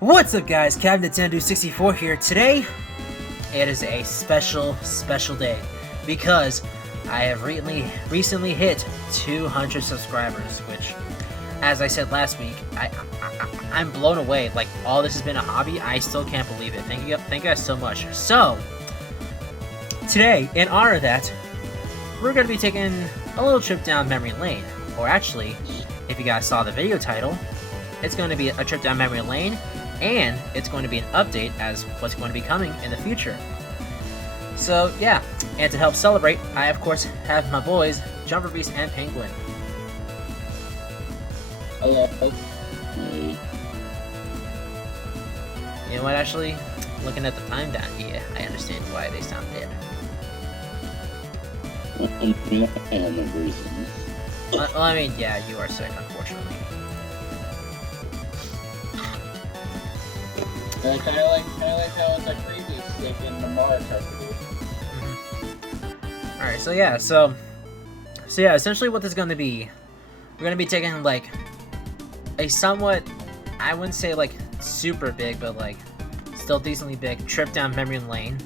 What's up, guys? Captain CND64 here. Today, it is a special day because I have recently hit 200 subscribers, which, as I said last week, I'm blown away. Like, all this has been a hobby. I still can't believe it. Thank you guys so much. So, today, in honor of that, we're going to be taking a little trip down memory lane. Or actually, if you guys saw the video title, it's going to be a trip down memory lane, and it's going to be an update as what's going to be coming in the future. So yeah, and to help celebrate, I of course have my boys, JumperBeast and Penguin. Hello. Hey. You know what, actually, looking at the time down here, I understand why they sound dead. I have no reasons. Well, I mean, yeah, you are sick, unfortunately. Kind of like how it's like previous, like in the Mars recipe. Alright, so yeah, essentially what this is going to be, we're going to be taking, like, a somewhat, I wouldn't say, like, super big, but, like, still decently big trip down memory lane,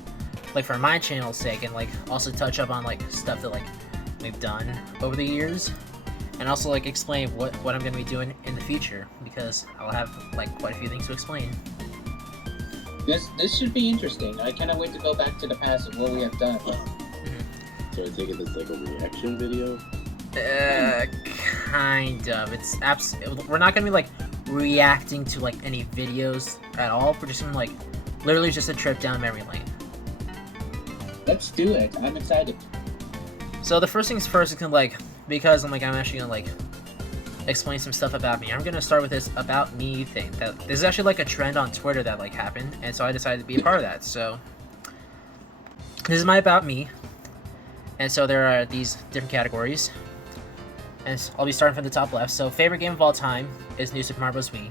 like, for my channel's sake, and, like, also touch up on, like, stuff that, like, we've done over the years, and also, like, explain what I'm going to be doing in the future, because I'll have, like, quite a few things to explain. This should be interesting. I cannot wait to go back to the past of what we have done. So I take it as like a reaction video? Kind of. It's we're not gonna be like reacting to like any videos at all. We're just gonna like literally just a trip down memory lane. Let's do it. I'm excited. So the first things first is gonna like, because I'm actually gonna like explain some stuff about me. I'm gonna start with this about me thing. That this is actually like a trend on Twitter that like happened, and so I decided to be a part of that. So this is my about me, and so there are these different categories, and I'll be starting from the top left. So favorite game of all time is New Super Mario Bros. Wii,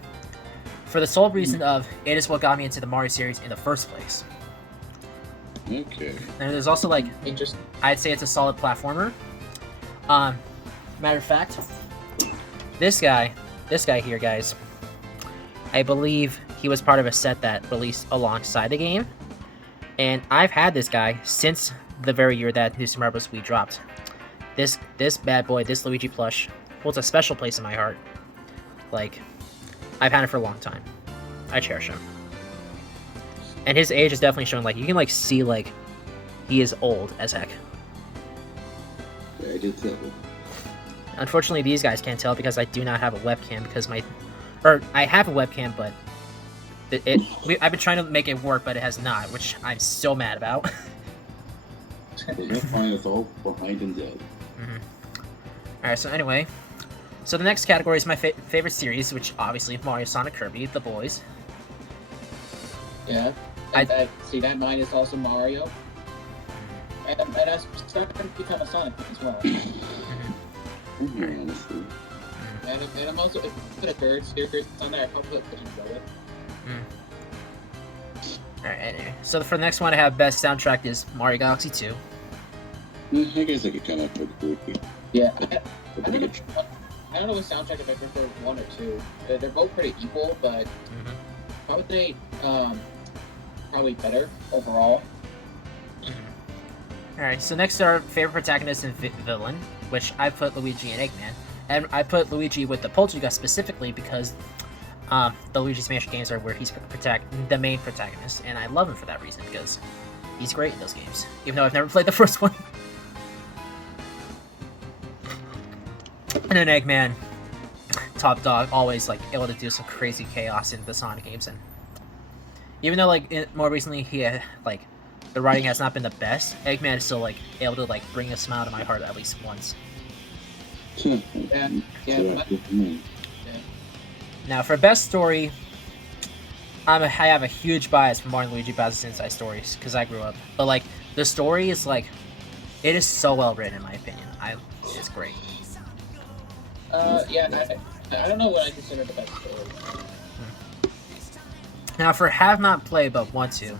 for the sole reason of it is what got me into the Mario series in the first place. Okay. And there's also like, Interesting. I'd say it's a solid platformer. Matter of fact, this guy here, guys, I believe he was part of a set that released alongside the game, and I've had this guy since the very year that New Super Mario Bros. Wii dropped. This bad boy, this Luigi plush, holds a special place in my heart. Like, I've had it for a long time. I cherish him. And his age is definitely showing, like, you can, like, see, like, he is old as heck. Yeah, I did tell. Unfortunately, these guys can't tell because I do not have a webcam because I have a webcam, but I've been trying to make it work, but it has not, which I'm so mad about. They'll find us all behind and dead. Alright, so anyway, so the next category is my favorite series, which obviously Mario, Sonic, Kirby, the boys. Yeah. I see that mine is also Mario. And I started to become a Sonic fan as well. Honestly. And I'm also, if you put a third series on there, I probably put Prism with. Alright, anyway. So for the next one I have best soundtrack is Mario Galaxy 2. I guess I could come up with a groupie. Yeah, I don't know what soundtrack if I prefer 1 or 2. They're both pretty equal, but probably better overall. Alright, so next are favorite protagonist and villain, which I put Luigi and Eggman. And I put Luigi with the Poltergeist specifically because the Luigi's Mansion games are where he's the main protagonist, and I love him for that reason because he's great in those games, even though I've never played the first one. And then Eggman, top dog, always like able to do some crazy chaos in the Sonic games, and even though like more recently he had, like, the writing has not been the best, Eggman is still like able to like bring a smile to my heart at least once. Yeah. Now for best story, I have a huge bias for Mario and Luigi Bowser's Inside Stories because I grew up. But like the story is like, it is so well written in my opinion. It's great. Yeah, I don't know what I consider the best story. Now for have not played but want to,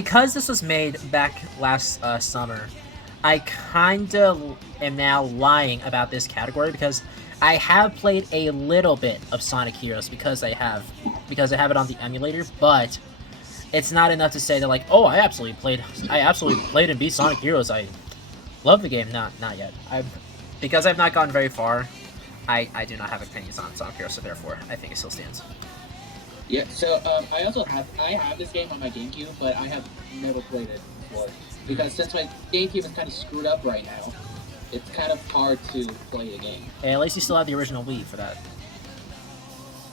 because this was made back last summer, I kinda am now lying about this category because I have played a little bit of Sonic Heroes because I have it on the emulator, but it's not enough to say that like, oh, I absolutely played and beat Sonic Heroes. I love the game. Not yet. Because I've not gotten very far. I do not have opinions on Sonic Heroes, so therefore I think it still stands. Yeah. So I have this game on my GameCube, but I have never played it before because since my GameCube is kind of screwed up right now, it's kind of hard to play the game. Hey, at least you still have the original Wii for that.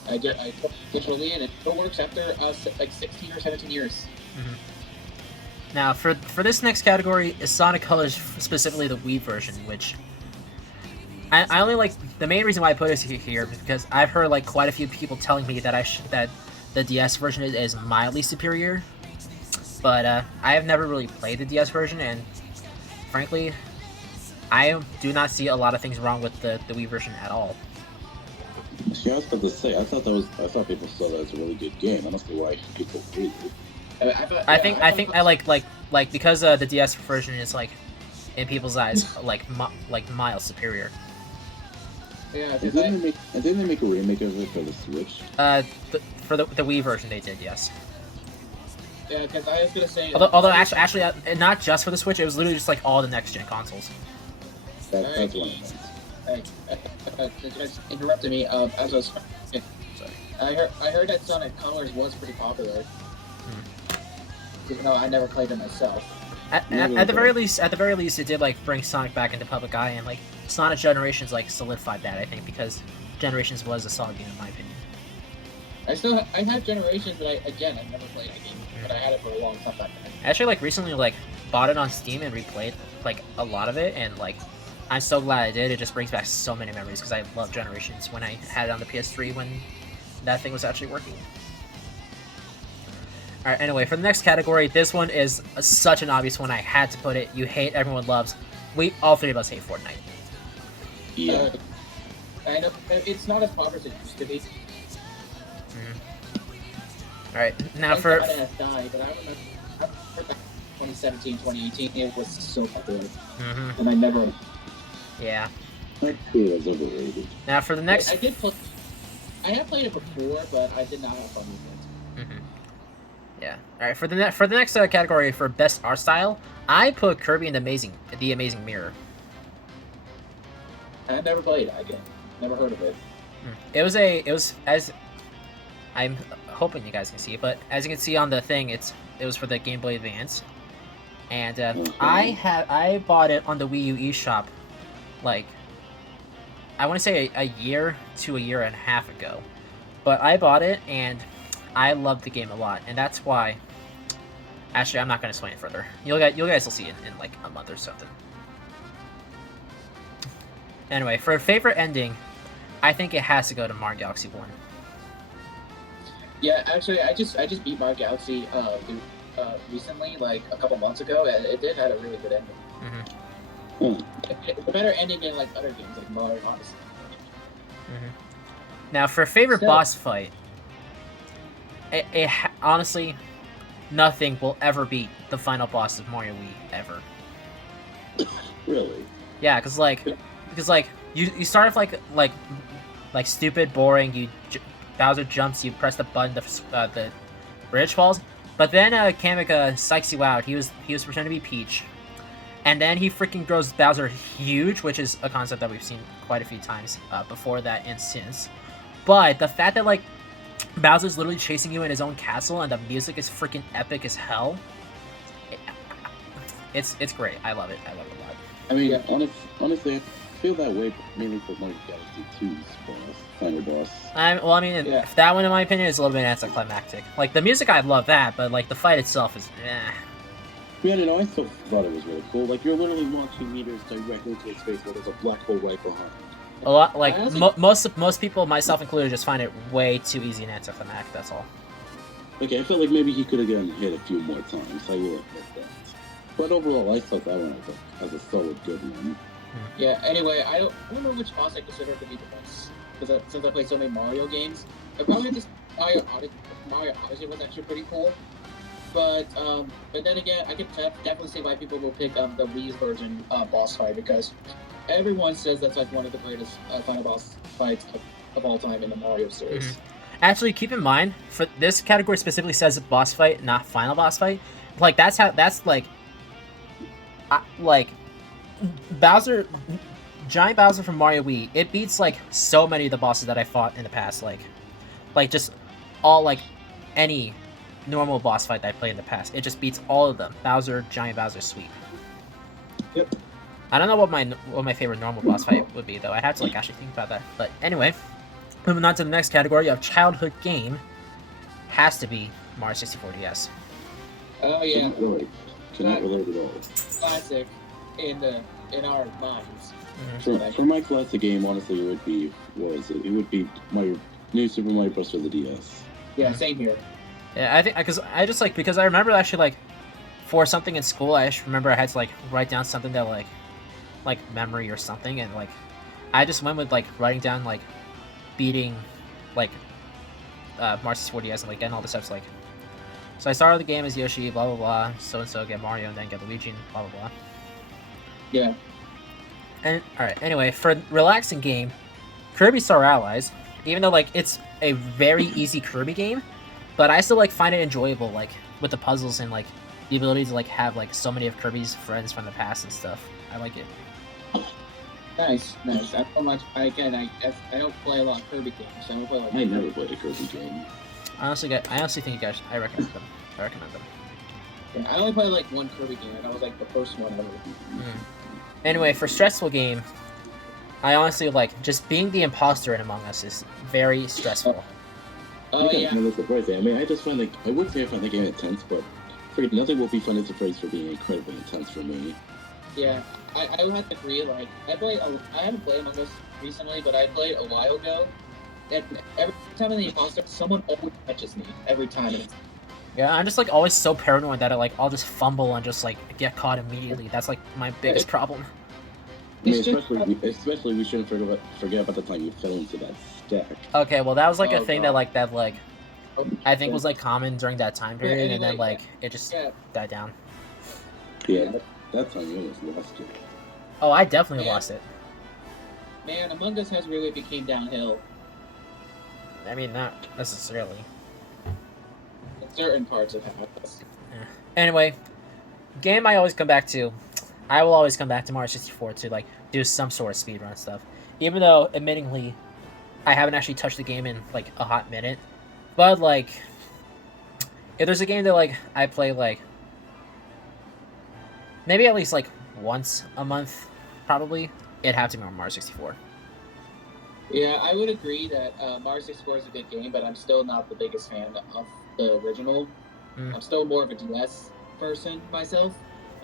I took digitally, and it still works after like 16 or 17 years. Mm-hmm. Now, for this next category is Sonic Colors, specifically the Wii version, which I only like. The main reason why I put it here is because I've heard like quite a few people telling me that that the DS version is mildly superior, but I have never really played the DS version, and frankly, I do not see a lot of things wrong with the Wii version at all. See, I was about to say, I thought people saw that as a really good game. I don't know why people hate it. I think I like because the DS version is like in people's eyes like miles superior. Yeah, and didn't they make a remake of it for the Switch? For the Wii version they did, yes. Yeah, because I was gonna say. Although actually, not just for the Switch, it was literally just like all the next gen consoles. That's one of them. You guys interrupted me. As I was, sorry. I heard that Sonic Colors was pretty popular. Even though I never played it myself. At the very least, it did like bring Sonic back into public eye, and like Sonic Generations like solidified that, I think, because Generations was a solid game in my opinion. I have Generations, but I've never played the game, but I had it for a long time back then. I actually like recently like bought it on Steam and replayed like a lot of it, and like I'm so glad I did. It just brings back so many memories because I love Generations when I had it on the PS3 when that thing was actually working. Alright, anyway, for the next category, this one is such an obvious one. I had to put it. You hate, everyone loves. All three of us hate Fortnite. Yeah. I know it's not as popular as it used to be. Alright, now Thank for... God it has died, but I remember back 2017, 2018, it was so popular. And I never... Yeah. That game was overrated. Now for the next... I have played it before, but I did not have fun with it. Yeah. Alright, for the next category for best art style, I put Kirby and the Amazing Mirror. I never played it again. Never heard of it. It was as I'm hoping you guys can see it, but as you can see on the thing, it was for the Game Boy Advance, and I bought it on the Wii U eShop, like I want to say a year to a year and a half ago, but I bought it and I loved the game a lot, and that's why. Actually, I'm not going to explain it further. You guys will see it in like a month or something. Anyway, for a favorite ending, I think it has to go to Mario Galaxy 1. Yeah, actually, I just beat Mario Galaxy recently, like a couple months ago, and it did have a really good ending. It's a better ending than like other games like Mario Odyssey. Now, for a favorite boss fight, honestly, nothing will ever beat the final boss of Mario Wii ever. Really? Yeah, because you start off like stupid, boring. Bowser jumps, you press the button, the bridge falls. But then Kamek psychs you out. He was pretending to be Peach, and then he freaking grows Bowser huge, which is a concept that we've seen quite a few times before that and since. But the fact that like Bowser's literally chasing you in his own castle, and the music is freaking epic as hell. It's great. I love it. I love it a lot. I mean, honestly, I feel that way mainly for Mario Galaxy 2's final boss. That one, in my opinion, is a little bit anticlimactic. Like, the music, I love that, but, like, the fight itself is, Yeah, I still thought it was really cool. Like, you're literally launching meters directly into his face while there's a black hole right behind. A lot, like, most people, myself included, just find it way too easy and anticlimactic, that's all. Okay, I felt like maybe he could have gotten hit a few more times. I will admit that. But overall, I thought that one as a solid good one. Yeah, anyway, I don't know which boss I consider to be the best. Because since I play so many Mario games, I probably just Mario Odyssey was actually pretty cool. But then again, I could definitely see why people will pick the Wii's version boss fight, because everyone says that's like one of the greatest final boss fights of all time in the Mario series. Mhm. Actually, keep in mind, for this category specifically says boss fight, not final boss fight. Like, that's like, Bowser, Giant Bowser from Mario Wii, it beats, like, so many of the bosses that I fought in the past, like just all, like, any normal boss fight that I played in the past. It just beats all of them. Bowser, Giant Bowser, sweep. Yep. I don't know what my favorite normal boss fight would be, though. I have to, like, actually think about that. But anyway, moving on to the next category of childhood game, has to be Mario 64 DS. Oh yeah, Cannot relate at all. classic in our minds. For my classic game, honestly, it would be my new Super Mario Bros. For the DS. Yeah, same here. Yeah, I think because I remember actually, like, for something in school, I just remember I had to, like, write down something that like memory or something, and like I just went with like writing down like beating like Mario 64 DS and like getting all the steps, like, so I started the game as Yoshi, blah blah blah, so and so get Mario and then get Luigi and blah blah blah. Yeah. And alright, anyway, for relaxing game, Kirby Star Allies, even though like it's a very easy Kirby game, but I still like find it enjoyable, like with the puzzles and like the ability to like have like so many of Kirby's friends from the past and stuff. I like it. Nice. I don't much. I don't play a lot of Kirby games. I don't play like. I never played a Kirby game. I honestly think you guys. I recommend them. Yeah, I only played like one Kirby game, and that was like the first one ever. Anyway, for stressful game, I honestly like just being the imposter in Among Us is very stressful. Oh yeah. That's surprising. I mean, I just find I would say I find the game intense, but nothing will be fun as a phrase for being incredibly intense for me. Yeah, I would have to agree. Like, I haven't played Among Us recently, but I played a while ago. And every time in the imposter, someone always catches me every time. And Yeah, I'm just like always so paranoid that I'll just fumble and just like get caught immediately. That's like my biggest problem. I mean, especially we shouldn't forget about the time you fell into that stack. Okay, well that was like a thing that I think was like common during that time period, anyway, and then like it just died down. Yeah, that time you almost lost it. Oh, I definitely lost it. Man, Among Us has really became downhill. I mean, not necessarily. In certain parts of Among Us. Anyway, game I always come back to. I will always come back to Mario 64 to like do some sort of speedrun stuff. Even though, admittingly, I haven't actually touched the game in like a hot minute. But like, if there's a game that like I play like maybe at least like once a month, probably, it'd have to be on Mario 64. Yeah, I would agree that Mario 64 is a good game, but I'm still not the biggest fan of the original. I'm still more of a DS person myself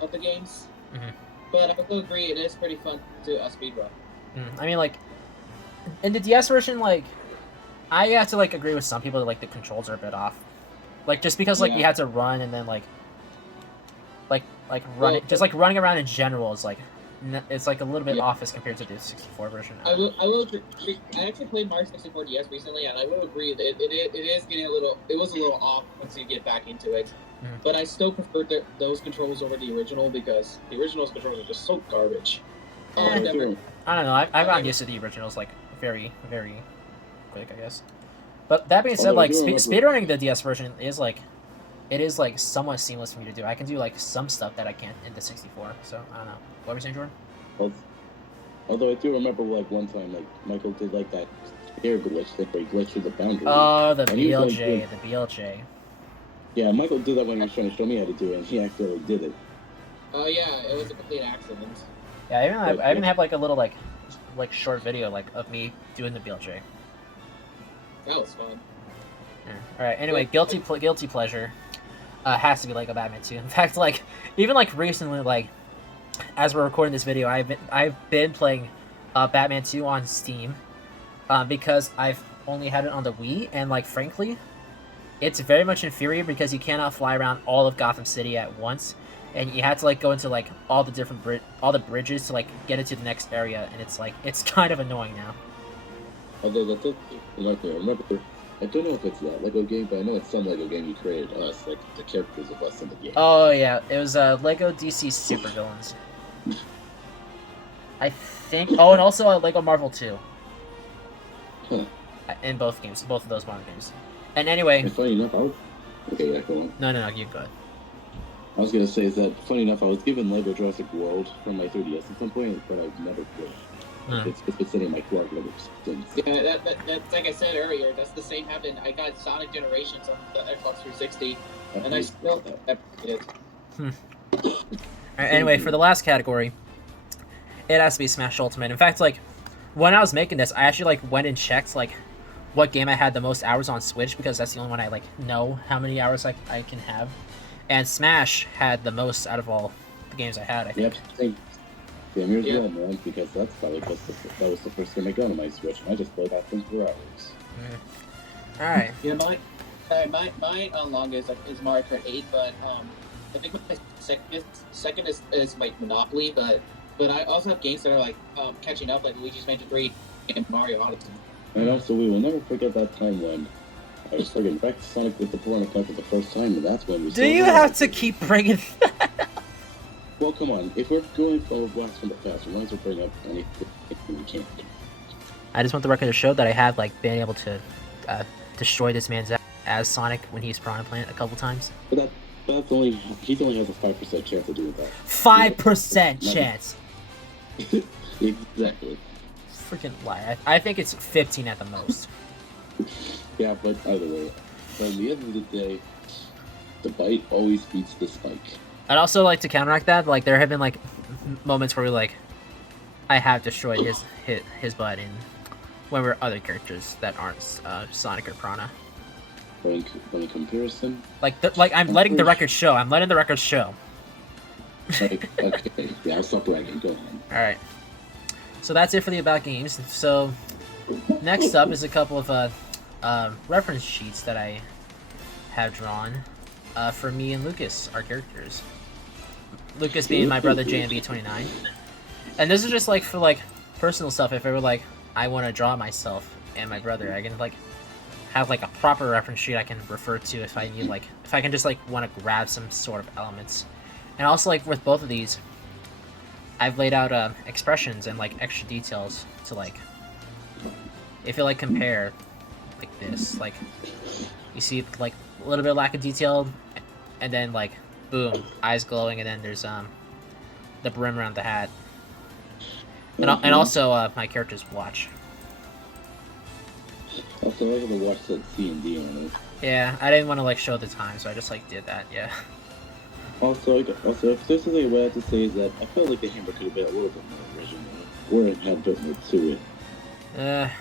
of the games. But I will agree, it is pretty fun to speedrun. I mean, like, in the DS version, like, I have to, like, agree with some people that, like, the controls are a bit off. Like, just because, like, you have to run and then, like running, just, like, running around in general is, like, it's, like, a little bit off as compared to the 64 version. I will agree. I actually played Mario 64 DS recently, and I will agree that it is getting it was a little off once you get back into it. But I still prefer those controls over the original, because the original's controls are just so garbage. I don't know, I've gotten used to the originals, like, very, very quick, I guess. But that being said, like, speedrunning the DS version is, like, it is, like, somewhat seamless for me to do. I can do, like, some stuff that I can't in the 64, so, I don't know. What were you saying, Jordan? Although I do remember, like, one time, like, Michael did, like, that air glitch thing where he glitched through the boundary. Oh, the BLJ, the BLJ. Yeah, Michael did that when he was trying to show me how to do it, and he actually did it. Oh, yeah, it was a complete accident. Yeah, I even have, like, a little, like short video, like, of me doing the BLJ. That was fun. Alright, anyway, guilty pleasure has to be, like, a Batman 2. In fact, like, even, like, recently, like, as we're recording this video, I've been playing Batman 2 on Steam because I've only had it on the Wii, and, like, frankly, it's very much inferior because you cannot fly around all of Gotham City at once, and you have to, like, go into, like, all the bridges to, like, get into the next area, and it's, like, it's kind of annoying now. Although that's it, remember, I don't know if it's that Lego game, but I know it's some Lego game you created us, like the characters of us in the game. Oh yeah, it was Lego DC Supervillains. I think. Oh, and also Lego Marvel 2. Huh. In both games, both of those Marvel games. And anyway. And funny enough, okay, yeah, go on. No, you go ahead. I was gonna say is that funny enough, I was given Lego Jurassic World from my 3DS at some point, but I've never played it. It's been sitting in my closet ever since. Yeah, that like I said earlier, that's the same happened. I got Sonic Generations on the Xbox 360, and I still never played it. Anyway, for the last category, it has to be Smash Ultimate. In fact, like, when I was making this, I actually, like, went and checked, like, what game I had the most hours on Switch, because that's the only one I, like, know how many hours I can have. And Smash had the most out of all the games I had, I think. Yep, same here as well, man, because that's probably because that was the first game I got on my Switch, and I just played that thing for hours. Alright. Yeah, mine longest is Mario Kart 8, but I think my second is like Monopoly, but I also have games that are like catching up, like Luigi's Mansion 3 and Mario Odyssey. And also, we will never forget that time when I was friggin' wrecked Sonic with the Piranha Plant for the first time, and that's when we. Do you have to keep bringing? Well, come on. If we're going for a blast from the past, we might as well bring up anything we can. I just want the record to show that I have like been able to destroy this man's as Sonic when he's Piranha Plant a couple times. But that's only he only has a 5% chance of doing that. 5% chance. Exactly. Freaking lie. I think it's 15 at the most. Yeah, but either way, at the end of the day, the bite always beats the spike. I'd also like to counteract that. Like there have been like moments where like I have destroyed his butt in when we're other characters that aren't Sonic or Piranha. In comparison, like I'm letting the record show. I'm letting the record show. Okay, yeah, I'll stop bragging. Go ahead. All right. So that's it for the About Games. So next up is a couple of reference sheets that I have drawn for me and Lucas, our characters. Lucas being my brother JMB29. And this is just like for like personal stuff. If ever like I want to draw myself and my brother, I can like have like a proper reference sheet I can refer to if I need like if I can just like want to grab some sort of elements. And also like with both of these, I've laid out expressions and like extra details to like if you like compare like this, like you see like a little bit of lack of detail, and then like boom, eyes glowing, and then there's the brim around the hat, and also my character's watch. Also, I have the watch that CND on it. Yeah, I didn't want to like show the time, so I just like did that. Yeah. Also, if there's something I have to say is that I felt like the hammer could have been a little bit more original, or it had a bit more to it.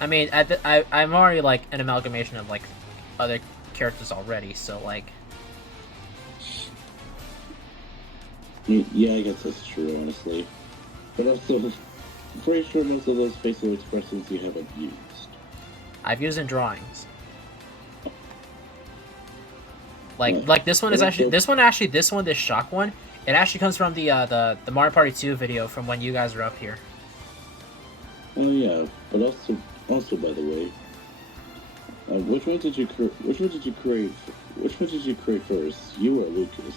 I mean, I'm already like an amalgamation of like other characters already, so like. Yeah, I guess that's true, honestly. But also, I'm pretty sure most of those facial expressions you haven't used. I've used in drawings. Like this one is actually this shock one. It actually comes from the Mario Party 2 video from when you guys were up here. Oh yeah, but also by the way, which one did you create first? You or Lucas?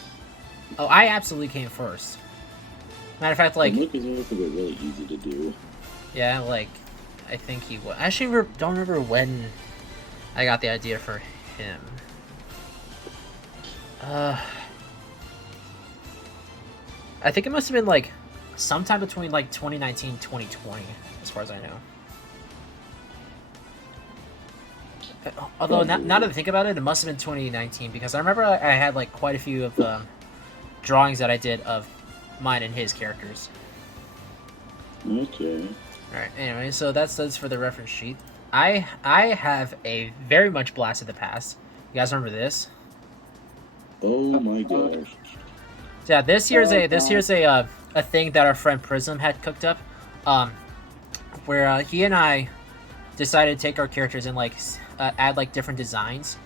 Oh, I absolutely came first. Matter of fact, like Lucas must have been really easy to do. Yeah, like I think he was. I actually don't remember when I got the idea for him. I think it must have been like sometime between like 2019 and 2020, as far as I know. Although now that I think about it, it must have been 2019 because I remember I had like quite a few of drawings that I did of mine and his characters. Okay. Alright, anyway, so that's for the reference sheet. I have a very much blast of the past. You guys remember this? Oh my gosh. So yeah, this here's a thing that our friend Prism had cooked up, where he and I decided to take our characters and like add like different designs,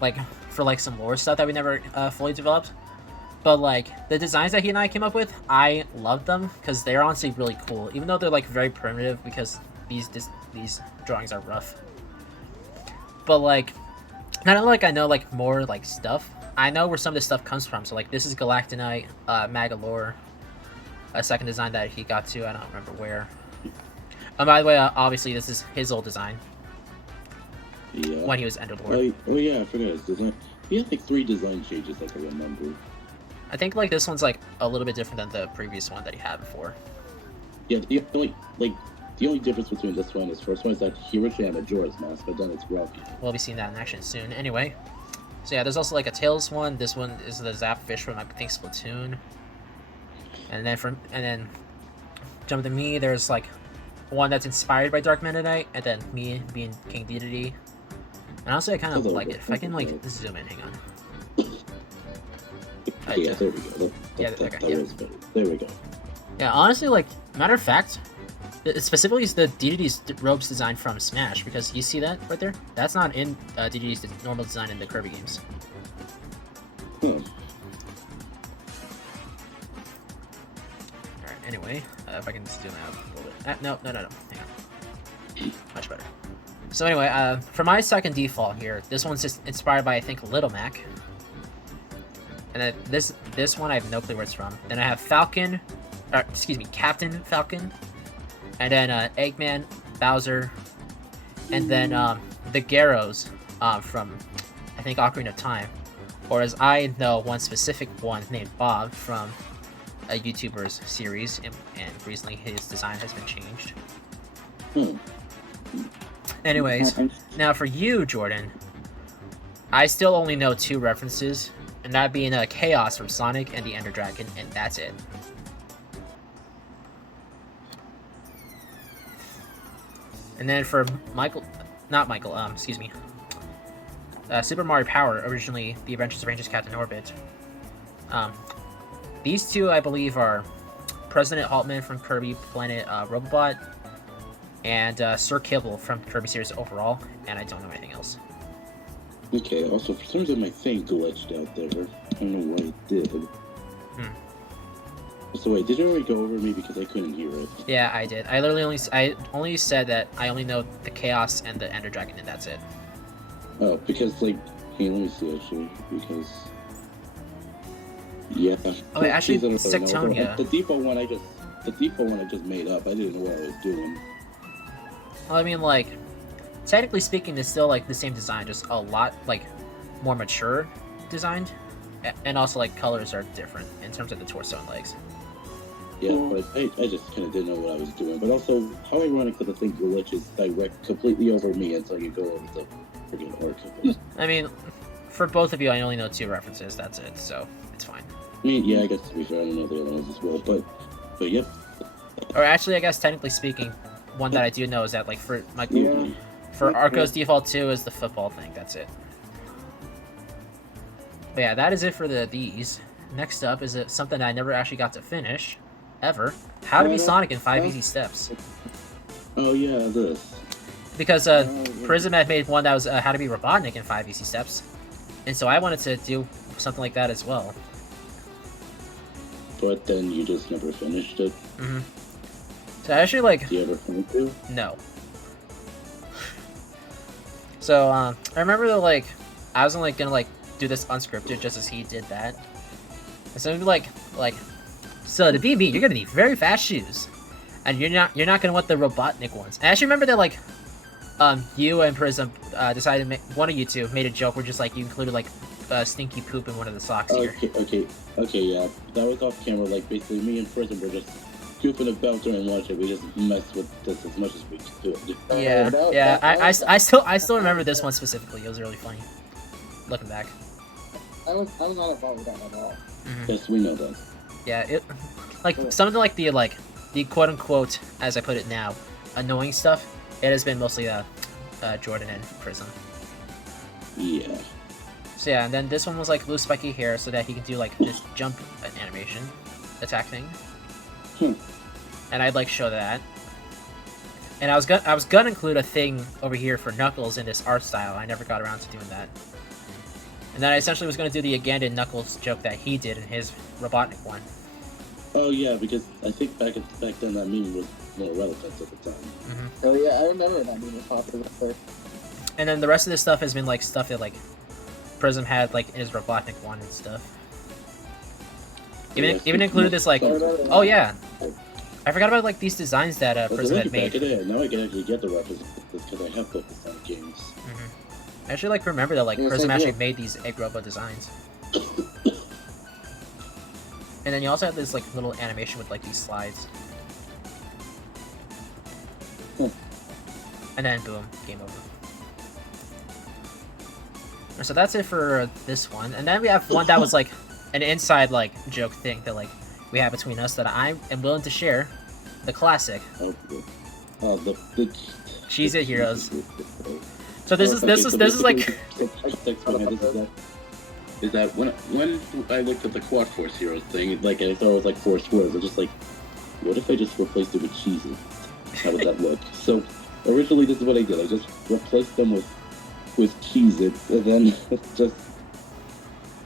like for like some lore stuff that we never fully developed. But like the designs that he and I came up with, I loved them because they're honestly really cool, even though they're like very primitive because these drawings are rough. But like, not only like I know like more like stuff, I know where some of this stuff comes from. So like this is Galactonite, Magalore, a second design that he got to. I don't remember where. By the way, obviously this is his old design. Yeah. When he was Enderlord. Oh yeah, I forgot his design. He had like 3 design changes, like I remember. I think like this one's like a little bit different than the previous one that he had before. Yeah, the only difference between this one is first one is that he originally had a Majora's Mask, but then it's Rocky. We'll be seeing that in action soon. Anyway, so yeah, there's also like a Tails one. This one is the Zapfish from I think Splatoon. And then jump to me. There's like one that's inspired by Dark Meta Knight, and then me being King Dedede. And honestly, I kind of like it. If I can like zoom in, hang on. Yeah, there we go. There we go. Yeah, honestly, like, matter of fact, specifically is the Dedede's robes design from Smash, because you see that right there? That's not in Dedede's normal design in the Kirby games. Alright, anyway, if I can zoom out a little bit. No, hang on. Much better. So anyway, for my second default here, this one's just inspired by, I think, Little Mac. And then this one, I have no clue where it's from. Then I have Falcon, Captain Falcon. And then Eggman, Bowser. And then the Gyros from, I think, Ocarina of Time. Or as I know, one specific one named Bob from a YouTuber's series. And recently his design has been changed. Anyways, now for you, Jordan, I still only know 2 references, and that being Chaos from Sonic and the Ender Dragon, and that's it. And then for Super Mario Power, originally The Adventures of Ranger's Captain Orbit. These 2, I believe, are President Haltman from Kirby Planet Robobot, and Sir Kibble from Kirby series overall, and I don't know anything else. Okay, also, for some reason my thing glitched out there. I don't know why it did. So wait, did you already go over me because I couldn't hear it? Yeah, I did. I only said that I only know the Chaos and the Ender Dragon, and that's it. Oh, because like, hey, let me see actually, because yeah. Oh, wait, actually, Sectonia. The default one I just made up. I didn't know what I was doing. Well, I mean, like, technically speaking, it's still, like, the same design, just a lot, like, more mature designed. And also, like, colors are different in terms of the torso and legs. Yeah, but I just kind of didn't know what I was doing. But also, how ironic that the thing glitches completely over me until you go over the freaking arc. I mean, for both of you, I only know 2 references, that's it, so it's fine. I mean, yeah, I guess to be fair, I don't know the other ones as well, but yep. Or actually, I guess, technically speaking, one that I do know is that, like, for Arco's default 2 is the football thing. That's it. But yeah, that is it for these. Next up is something I never actually got to finish, ever. How to be Sonic in 5 easy steps. Oh yeah, this. Because Prism had made one that was how to be Robotnik in 5 easy steps, and so I wanted to do something like that as well. But then you just never finished it. So I actually like. Did you ever finish it? No. So I remember that, like, I was only gonna like do this unscripted just as he did that. And so like so to be me, you're gonna need very fast shoes, and you're not gonna want the Robotnik ones. I actually remember that, like, you and Prism decided to make, one of you two made a joke where just like you included like stinky poop in one of the socks here. Okay, yeah, that was off camera. Like basically, me and Prism were just goofing about during lunch, and we just messed with this as much as we could. Yeah. I still remember this one specifically. It was really funny, looking back. I was not involved with that at all. Yes, we know that. Yeah, it like something like the quote unquote, as I put it now, annoying stuff. It has been mostly Jordan and Prism. Yeah. So yeah, and then this one was like blue spiky hair so that he could do like this jump animation attack thing. And I'd like show that. And I was gonna include a thing over here for Knuckles in this art style. I never got around to doing that. And then I essentially was gonna do the Ugandan Knuckles joke that he did in his Robotnik one. Oh yeah, because I think back then that meme was more relevant at the time. Oh yeah, I remember that meme was popular first. And then the rest of this stuff has been like stuff that like Prism had like in his Robotnik one and stuff. Even included this like, oh yeah, I forgot about like these designs that Prism had made. Now I can actually get the references because I have played the Sonic games. I actually like remember that like Prism actually made these egg robot designs. And then you also have this like little animation with like these slides. And then boom, game over. So that's it for this one. And then we have one that was like an inside like joke thing that like we have between us that I am willing to share. The classic. The Cheez It Heroes. So this is like is that when I looked at the Quad Force Heroes thing, like I thought it was like 4 squares. I was just like, what if I just replaced it with Cheez It? How would that look? So originally this is what I did. I just replaced them with Cheez It, and then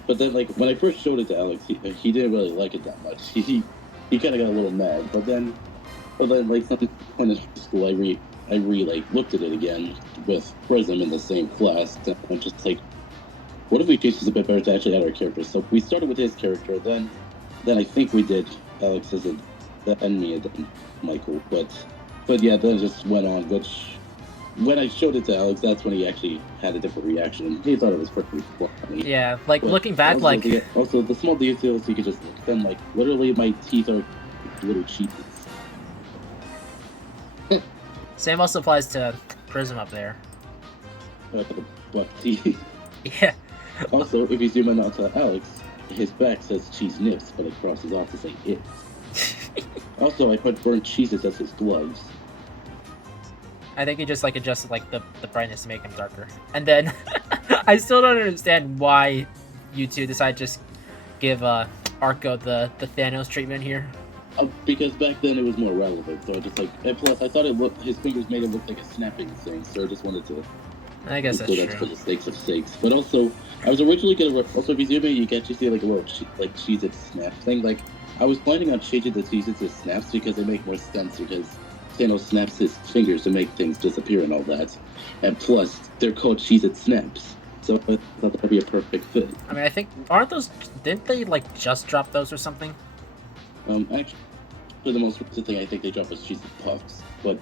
but then like when I first showed it to Alex, he didn't really like it that much. He kind of got a little mad. But then like when in school I like looked at it again with Prism in the same class, and I'm just like, what if we changed this a bit better to actually add our characters? So we started with his character, then I think we did Alex's and me and then Michael, but yeah, then it just went on, which when I showed it to Alex, that's when he actually had a different reaction. He thought it was pretty funny. Yeah, like but looking back, also the small details, you could just look at them, like literally my teeth are little cheeses. Same also applies to Prism up there. The buck teeth. Yeah. Also, if you zoom in onto Alex, his back says cheese nips, but it crosses off to say it. Also, I put burnt cheeses as his gloves. I think he just like adjusted like the brightness to make him darker. And then I still don't understand why you two decided to just give Arco the Thanos treatment here. Because back then it was more relevant, so I just like, and plus I thought his fingers made it look like a snapping thing, so I just wanted to. I guess that's true. For the sakes of sakes. But also, I was originally gonna also if you zoom in, you can actually see like a little Cheez It snap thing. Like I was planning on changing the Cheez It to snaps because they make more sense because Thanos snaps his fingers to make things disappear and all that, and plus they're called Cheez It snaps. So I thought that'd be a perfect fit. I mean, I think didn't they like just drop those or something? Actually, for the most recent thing, I think they dropped was Cheez It Puffs, but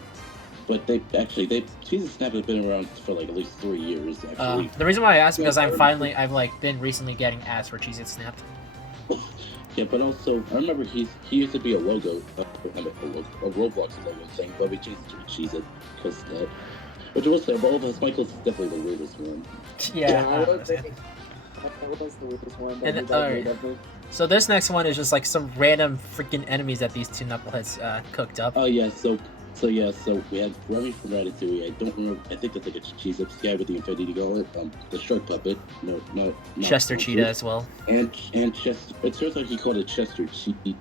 Cheez It Snap has been around for like at least 3 years. Actually, the reason why I asked because I've like been recently getting ads for Cheez It Snapped. Yeah, but also I remember he used to be a logo, a Roblox logo thing, but we changed it to Cheez It because that. Which I will say, of all of us, Michael's definitely the weirdest one. Yeah, I was the weirdest one. So this next one is just like some random freaking enemies that these two knuckleheads cooked up. Oh yeah, so we had Remy from Ratatouille. I don't remember. I think that's like a Cheez It guy with the Infinity Gauntlet. The Shark Puppet. No, not Chester Cheetah as well. And Chester. It turns out he called it Chester Cheetah.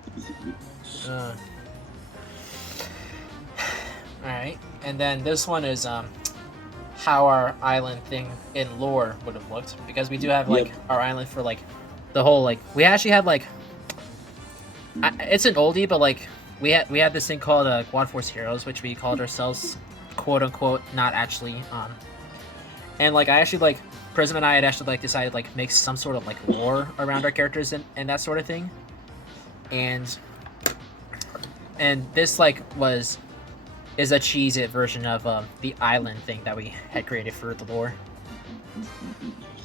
Alright, and then this one is how our island thing in lore would have looked, because we do have like our island for like the whole like we actually had like it's an oldie, but like we had this thing called Quad Force Heroes, which we called ourselves quote unquote, not actually and like I actually like Prism and I had actually like decided like make some sort of like lore around our characters and that sort of thing, and this like is a Cheez It version of the island thing that we had created for the lore.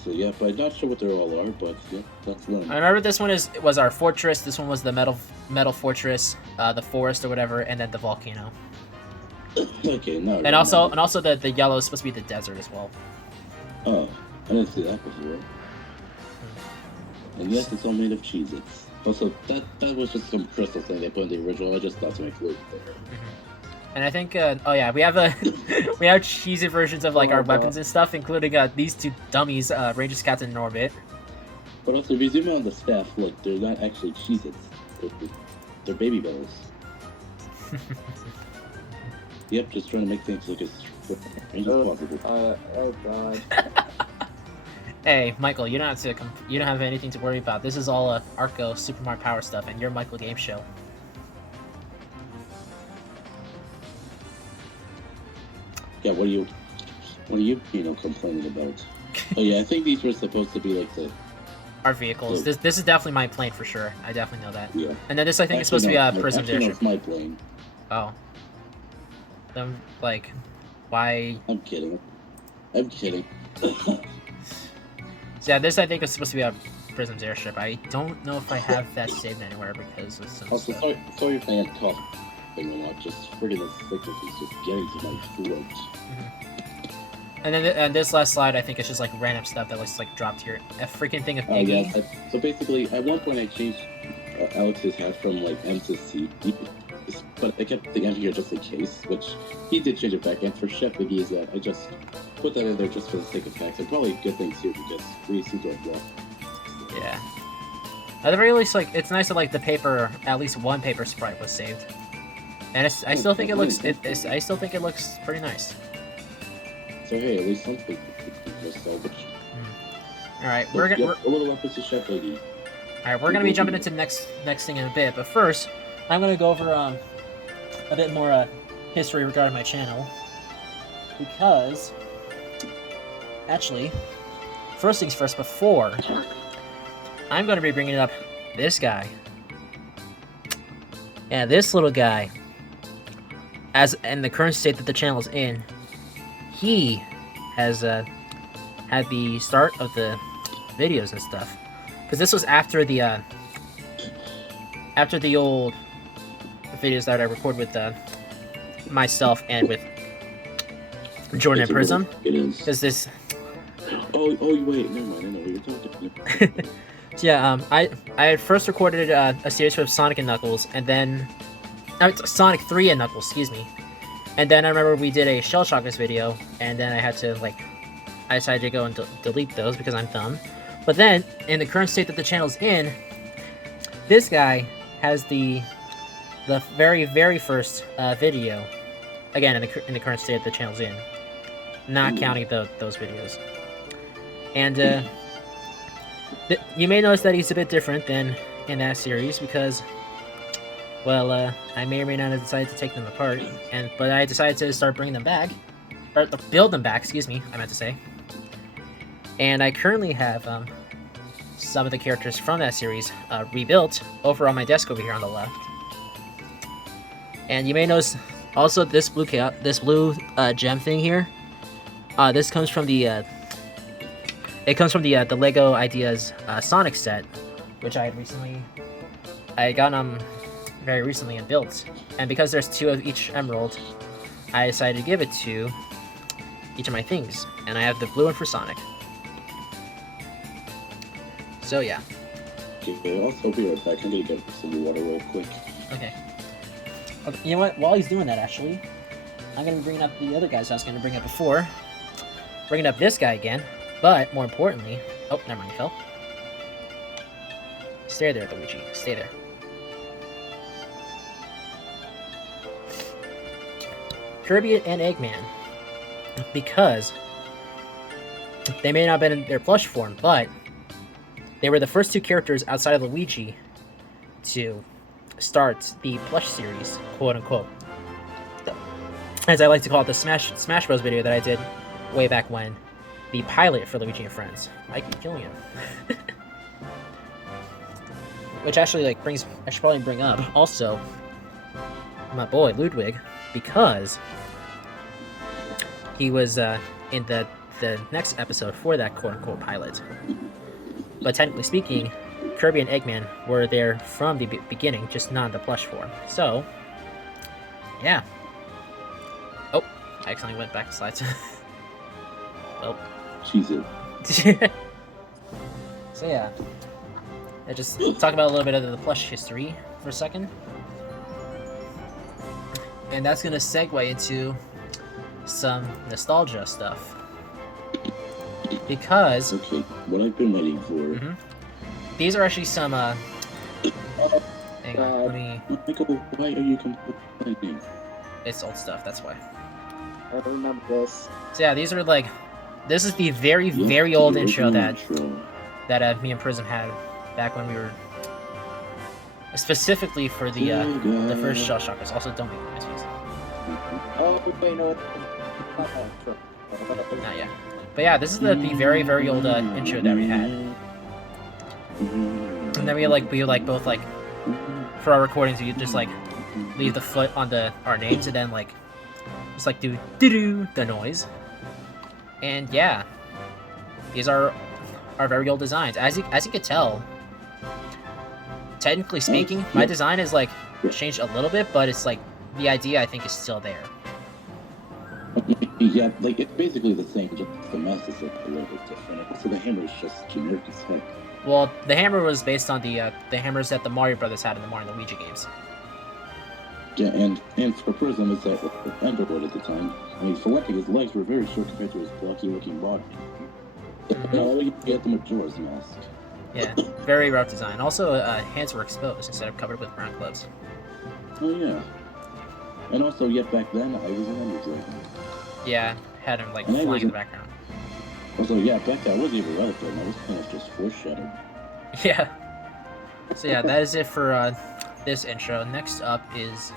So yeah, but I'm not sure what they all are, but yeah, that's one. I remember this one was our fortress, this one was the metal fortress, the forest or whatever, and then the volcano. Okay, no. And also the yellow is supposed to be the desert as well. Oh, I didn't see that before. And yes, it's all made of Cheez-Its. Also, that was just some crystal thing they put in the original. I just thought to include it there. And I think, oh yeah, we have we have cheesy versions of like our weapons and stuff, including these two dummies, Ranger Scouts and Norbit. But also, if you zoom in on the staff, look, they're not actually Cheez-Its. They're baby bells. Yep, just trying to make things look as strange as possible. Oh god. Hey, Michael, you don't have anything to worry about. This is all Arco Super Mario Power stuff, and your Michael Game Show. Yeah, what are you complaining about? Oh yeah, I think these were supposed to be like our vehicles. So- This is definitely my plane for sure. I definitely know that. Yeah. And then this I think is supposed to be a Prism's Actually, no, airship. it's my plane. Oh. Then like, why? I'm kidding. I'm kidding. So yeah, this I think is supposed to be a Prism's airship. I don't know if I have that saved anywhere because of some Also, stuff. sorry if I had cough thing or not. Just friggin' this sickness is just getting to my throat. And then and this last slide, I think it's just like random stuff that was like dropped here. A freaking thing of Oh Iggy. yeah. So basically, at one point I changed Alex's hat from like M to C, but I kept the M here just in case, which he did change it back. And for Chef Iggy's that, I just put that in there just for the sake of facts. And probably a good thing too because we seem to have lost. Yeah. At the very least, like it's nice that like the paper, at least one paper sprite was saved. And I still think it looks. I still think it looks pretty nice. So hey, at least something was salvaged. All right, we're gonna. A little episode to Chef Iggy. All right, we're gonna be jumping into the next thing in a bit, but first, I'm gonna go over a bit more history regarding my channel, because actually, first things first, before I'm gonna be bringing up this guy, yeah, this little guy, as in the current state that the channel's in, he has had the start of the videos and stuff. Because this was after the old videos that I recorded with myself and with Jordan and Prism. It is. Because this, Oh, wait, never mind. I know what you're talking about. so yeah, I had first recorded a series with Sonic and Knuckles, and then Sonic 3 and Knuckles, excuse me. And then I remember we did a Shell Shockers video, and then I had to I decided to go and delete those because I'm dumb. But then, in the current state that the channel's in, this guy has the very, very first video. Again, in the current state that the channel's in, not counting those videos. And you may notice that he's a bit different than in that series because, well, I may or may not have decided to take them apart, but I decided to start bringing them back, or build them back. Excuse me, I meant to say. And I currently have some of the characters from that series rebuilt over on my desk over here on the left. And you may notice also this blue gem thing here. This comes from the the Lego Ideas Sonic set, which I got very recently and built. And because there's 2 of each emerald, I decided to give it to each of my things. And I have the blue one for Sonic. So yeah. Okay, I'll be right back. I'm gonna get some water real quick. Okay. You know what? While he's doing that, actually, I'm gonna be bringing up the other guys I was gonna bring up before. Bringing up this guy again, but more importantly, oh, never mind, he fell. Stay there, Luigi. Stay there. Kirby and Eggman, because they may not have been in their plush form, but they were the first 2 characters outside of Luigi to start the plush series, quote unquote. As I like to call it, the Smash Bros video that I did way back when, the pilot for Luigi and Friends. I keep killing him. Which actually I should probably bring up also my boy Ludwig, because he was in the next episode for that quote unquote pilot. But technically speaking, Kirby and Eggman were there from the beginning, just not in the plush form. So, yeah. Oh, I accidentally went back to slides. Well. Jesus. So yeah. I just talk about a little bit of the plush history for a second. And that's gonna segue into some nostalgia stuff. Because Okay, what I've been waiting for. These are actually some hang on, let me... Michael, why are you complaining? It's old stuff, that's why. I remember this. So yeah, these are this is the very, very old intro that me and Prism had back when we were... Specifically for the first Shell Shockers. Also, don't make noise, please. Oh, wait, no. Not yet. But yeah, this is the very, very old intro that we had. And then we would both like for our recordings we just like leave the foot on our names and then like just like do the noise. And yeah, these are our very old designs. As you can tell, technically speaking, my design is like changed a little bit, but it's like the idea I think is still there. Yeah, like it's basically the same, just the mess is like a little bit different. So the hammer is just generic as heck. Well, the hammer was based on the hammers that the Mario Brothers had in the Mario and Luigi games. Yeah, and for Prism, it's that Underwood at the time. I mean, for one thing, his legs were very short compared to his blocky-looking body. All you get the Majora's Mask. Yeah, very rough design. Also, hands were exposed instead of covered with brown gloves. Oh yeah. And also, yet back then, I was an Ender Dragon. Yeah, had him like And I flying in the wasn't- background. Also, yeah, back then I wasn't even relevant, and I was kind of just foreshadowed. Yeah. So yeah, that is it for this intro. Next up is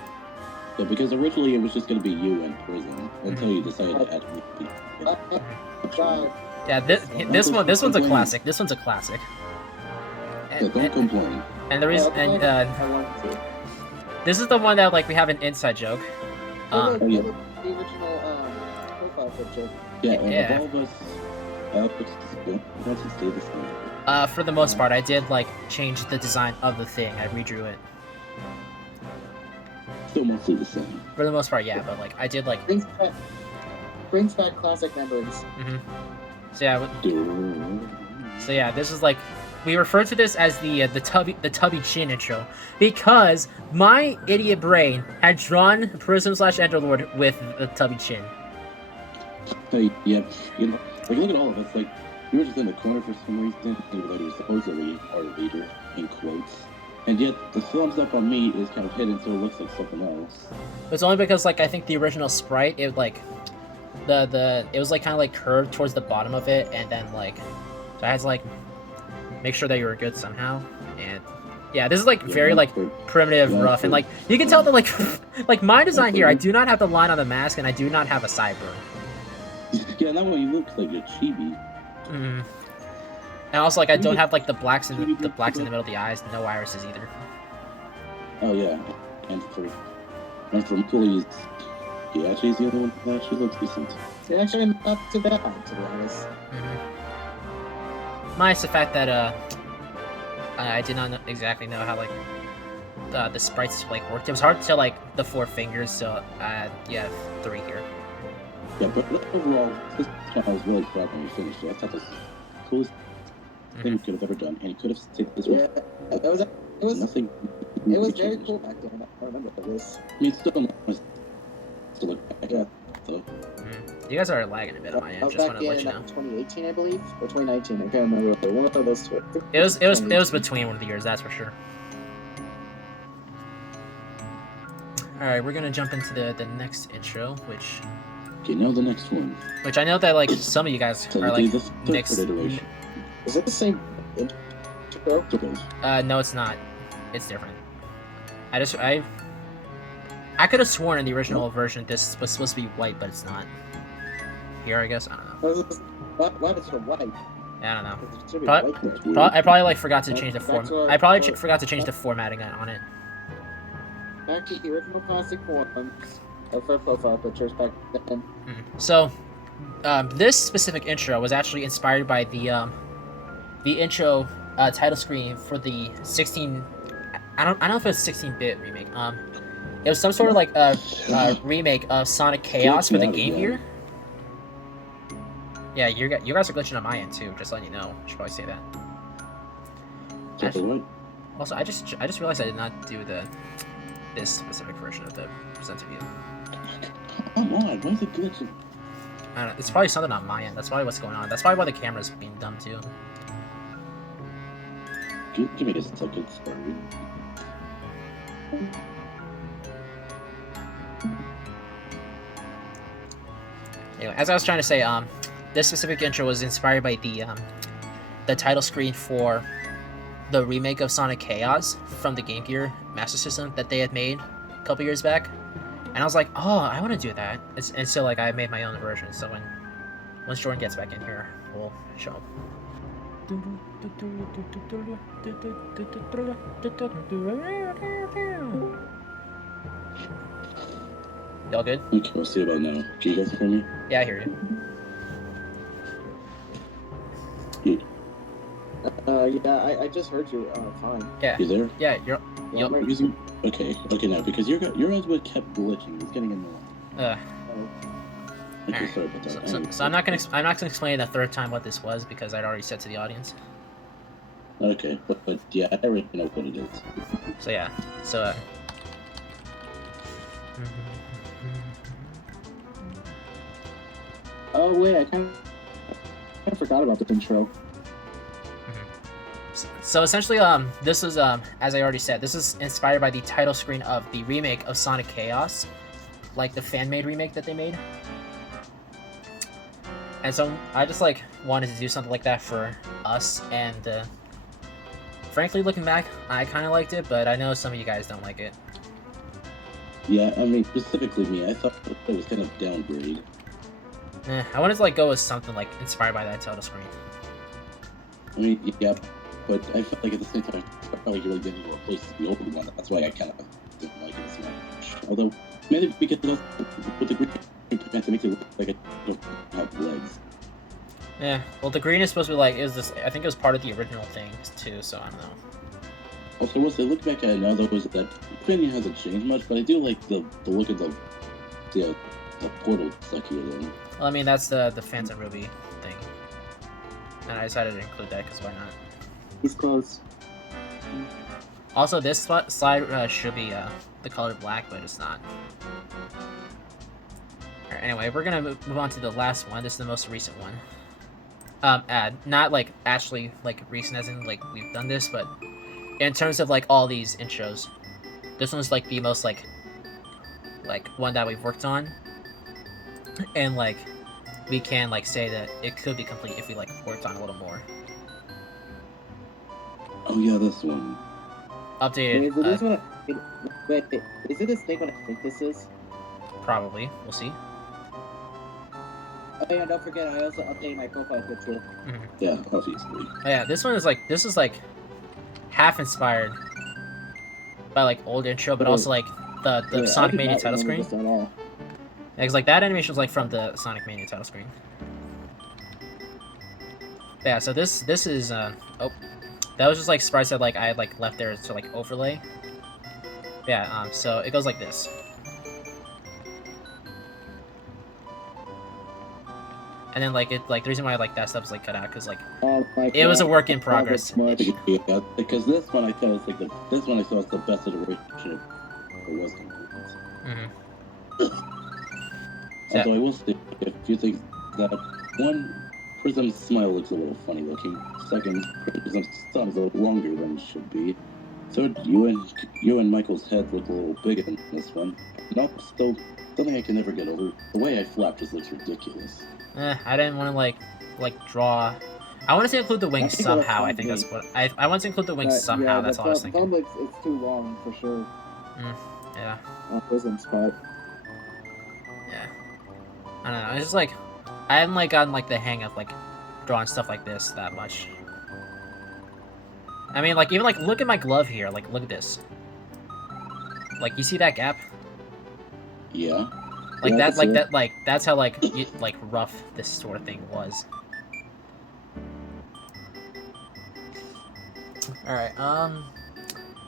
Yeah, because originally it was just going to be you and Prism until you decided to add me. God. yeah this one's a classic. This one's a classic. So don't complain. And the reason and I want to. this is the one that like we have an inside joke. Look, yeah. look, the original profile picture. Yeah, and Yeah. of all of us, let's stay the same. For the most part, I did like change the design of the thing. I redrew it. Still mostly the same. For the most part, yeah, but like I did like. Brings back classic memories. Mm-hmm. So yeah, this is like we refer to this as the tubby chin intro because my idiot brain had drawn Prism / Enderlord with the tubby chin. Hey, yeah, you know, like look at all of us. Like we were just in the corner for some reason, even though he was supposedly our leader in quotes. And yet the thumbs up on me is kind of hidden, so it looks like something else. It's only because like I think the original sprite it like it was like kind of like curved towards the bottom of it, and then like so I had to like make sure that you were good somehow. And yeah, this is like Yeah, very like primitive, yeah, rough, and like you can tell that like like my design here, I do not have the line on the mask, and I do not have a sideburn. Yeah, that way you look like a chibi. Mm. And also like I don't have like the blacks in the blacks in the middle of the eyes, no irises either. Oh yeah, and for Macaulay, he actually is the only one that actually looks decent. They're actually not too bad, to be honest. Minus the fact that I did not exactly know how like the sprites like worked. It was hard to tell like the 4 fingers, so you have 3 here. Yeah, but overall, this time I was really proud when we finished it. I thought this was the coolest thing we could have ever done, and he could have taken this Yeah, one. it was Nothing. it was very cool back then. I remember this. I mean, it's still nice to look back Yeah. at, though. You guys are lagging a bit on my I end. was Just back want to let you in know. 2018, I believe, or 2019. I can't remember. One of those two. It was between one of the years, that's for sure. All right, we're gonna jump into the next intro, which Okay, now the next one. I know that like some of you guys So are we like do the third mixed. iteration. Is it the same intro? No, it's not. It's different. I could have sworn in the original version this was supposed to be white, but it's not. Here, I guess. I don't know. Why is it white? I don't know. It should be Probably- white there. That's weird. I probably like forgot to change the Back form. to our- I probably forgot to change the formatting on it. Back to the original classic forms of our profile pictures back then. So, this specific intro was actually inspired by the intro title screen for the 16. I don't know if it was 16-bit remake. It was some sort of like remake of Sonic Chaos for the Game Gear. Yeah, you guys are glitching on my end too. Just letting you know. I should probably say that. That's all right. Also, I just realized I did not do this specific version of the presenter view. Come on, why is it glitching? I don't know. It's probably something on my end. That's probably what's going on. That's probably why the camera's being dumb too. Give me a second, sorry. Anyway, as I was trying to say, this specific intro was inspired by the title screen for the remake of Sonic Chaos from the Game Gear Master System that they had made a couple years back, and I was like, oh, I want to do that. And so like I made my own version. So once Jordan gets back in here, we'll show him. Y'all good? Okay, we'll see about now. Can you guys hear me? Yeah, I hear you. Yeah, I just heard you. Fine. Yeah. You there? Yeah, you're. Yeah, Yep. Using... Okay now, because your audio kept glitching. It's getting annoying. Okay, Alright. sorry about that. So I'm not gonna explain the third time what this was because I'd already said to the audience. Okay, but yeah, I already know what it is. So yeah. So. Oh wait, I kind of forgot about the intro. So essentially, this is as I already said, this is inspired by the title screen of the remake of Sonic Chaos, like the fan-made remake that they made. And so I just like wanted to do something like that for us, and frankly, looking back, I kind of liked it, but I know some of you guys don't like it. Yeah, I mean, specifically me, I thought it was kind of downgrade. I wanted to like go with something like inspired by that title screen. I mean, yeah, but I felt like at the same time, I felt like you really didn't replace the old one. That's why I kind of didn't like it as much. Although, maybe we could also with the green pants to make it look like it don't have legs. Yeah, well, the green is supposed to be like, I think it was part of the original thing too, so I don't know. Also, once I look back at it now, though, is that opinion hasn't changed much, but I do like the look of the portal stuck here. Then. Well, I mean, that's the Phantom Ruby thing. And I decided to include that because why not? He's close. Also, this slide should be the color black, but it's not. Alright, anyway, we're gonna move on to the last one. This is the most recent one. Not like actually like recent as in like we've done this, but in terms of like all these intros, this one's like the most like one that we've worked on, and like we can like say that it could be complete if we like worked on a little more. Oh yeah, this one. Updated. Wait, is it this one? Wait, is it this thing what I think this is? Probably. We'll see. Oh yeah, don't forget, I also updated my profile picture. Yeah, obviously. Oh, yeah, this one is like half inspired by like old intro, but also like the Yeah, Sonic I did Mania not title remember screen. this at all. Yeah, because like that animation was like from the Sonic Mania title screen. Yeah, so this is oh, that was just like sprites that like I had like left there to like overlay. Yeah, so it goes like this. And then like the reason why like that stuff's like cut out because like it was a work in progress. Yeah, because this one I thought was like this one I thought was the best iteration it was complete. Although I will say a few things that one, Prism's smile looks a little funny looking. Second, Prism's thumb is a little longer than it should be. Third, you and Michael's head look a little bigger than this one. No, still something I can never get over. The way I flap just looks ridiculous. I didn't want to like draw. I wanted to include the wings somehow. I think that's what I want to include the wings somehow. Yeah, that's all I was thinking. It's too long for sure. Yeah. On Prism's spot. Yeah. I don't know. It's just like I haven't like gotten like the hang of like drawing stuff like this that much. I mean, like even like look at my glove here. Like look at this. Like you see that gap? Yeah. Like Yeah, that's how like rough this sort of thing was. All right.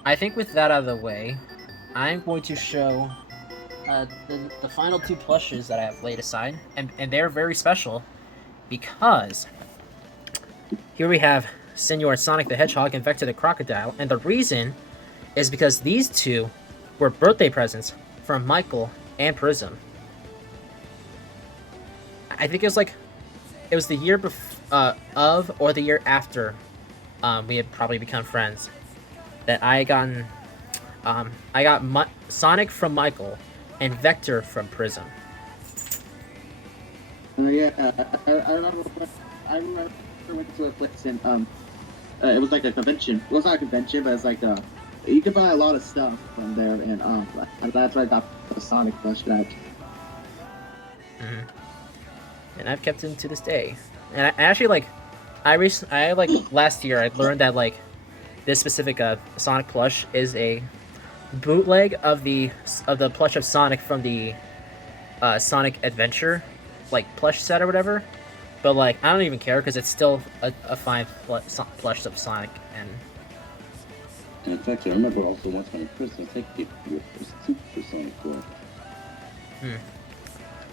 I think with that out of the way, I'm going to show the final two plushes that I have laid aside, and they're very special because here we have Senor Sonic the Hedgehog and Vector the Crocodile, and the reason is because these two were birthday presents from Michael and Prism. I think it was the year of or the year after we had probably become friends that I got Sonic from Michael and Vector from Prism. Yeah, I remember we went to a place and it was like a convention. Well, it's not a convention, but it's like you could buy a lot of stuff from there, and that's where I got the Sonic flashback. And I've kept him to this day. And I actually like I like last year I learned that like this specific Sonic plush is a bootleg of the plush of Sonic from the Sonic Adventure like plush set or whatever. But like I don't even care because it's still a fine plush of Sonic. And in fact, I remember also once on Christmas, I think it was Super Sonic War.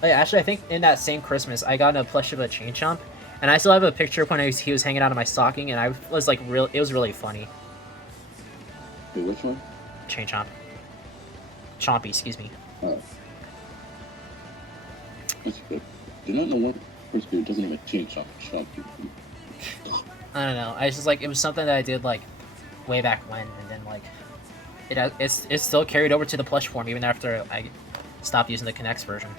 Oh, yeah, actually, I think in that same Christmas, I got a plush of a Chain Chomp, and I still have a picture of when he was hanging out of my stocking, and I was like, it was really funny. Wait, which one? Chain Chomp. Chompy, excuse me. Oh. That's good. Do not know what first period doesn't even change Chompy. I don't know. I just like it was something that I did like way back when, and then like it's still carried over to the plush form even after I stopped using the Connects version.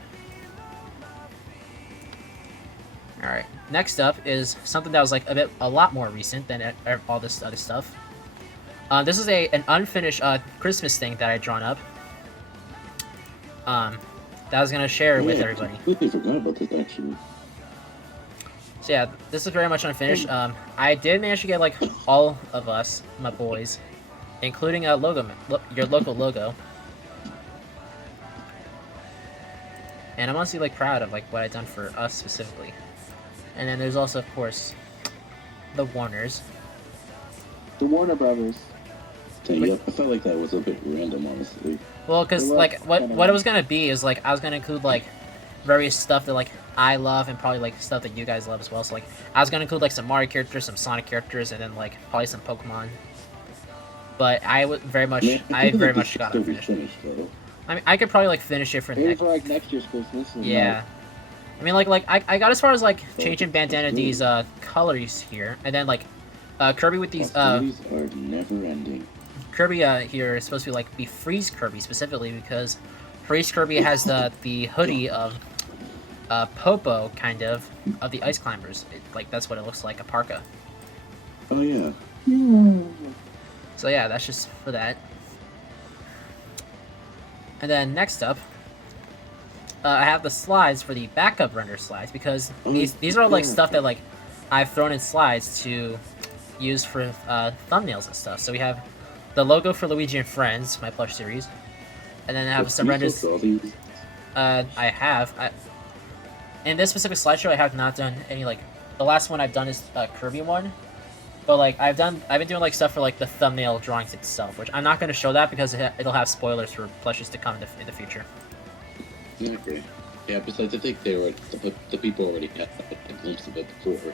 All right. Next up is something that was like a lot more recent than all this other stuff. This is an unfinished Christmas thing that I drawn up. That I was gonna share with everybody. I completely forgot about this actually. So yeah, this is very much unfinished. I did manage to get like all of us, my boys, including a logo, your local logo. And I'm honestly like proud of like what I've done for us specifically. And then there's also, of course, the Warners. The Warner Brothers. Yeah, I felt like that was a bit random, honestly. Well, because like what it was gonna be is like I was gonna include like various stuff that like I love and probably like stuff that you guys love as well. So like I was gonna include like some Mario characters, some Sonic characters, and then like probably some Pokemon. But I would very much, I very much got it finished. I mean, I could probably like finish it for Maybe for like next year's Christmas. Yeah. I mean, like I got as far as like changing Bandana D's colors here, and then like Kirby with these These are never ending. Kirby here is supposed to be Freeze Kirby specifically because Freeze Kirby has the hoodie of Popo kind of the Ice Climbers. Like that's what it looks like, a parka. Oh yeah. So yeah, that's just for that. And then next up, I have the slides for the backup render slides because these are like stuff that like I've thrown in slides to use for thumbnails and stuff. So we have the logo for Luigi and Friends, my plush series, and then I have some renders. I have. In this specific slideshow, I have not done any like. The last one I've done is a Kirby one, but like I've been doing like stuff for like the thumbnail drawings itself, which I'm not going to show that because it'll have spoilers for plushes to come in the future. Okay. Yeah. Besides, I think the people already had a glimpse of it before.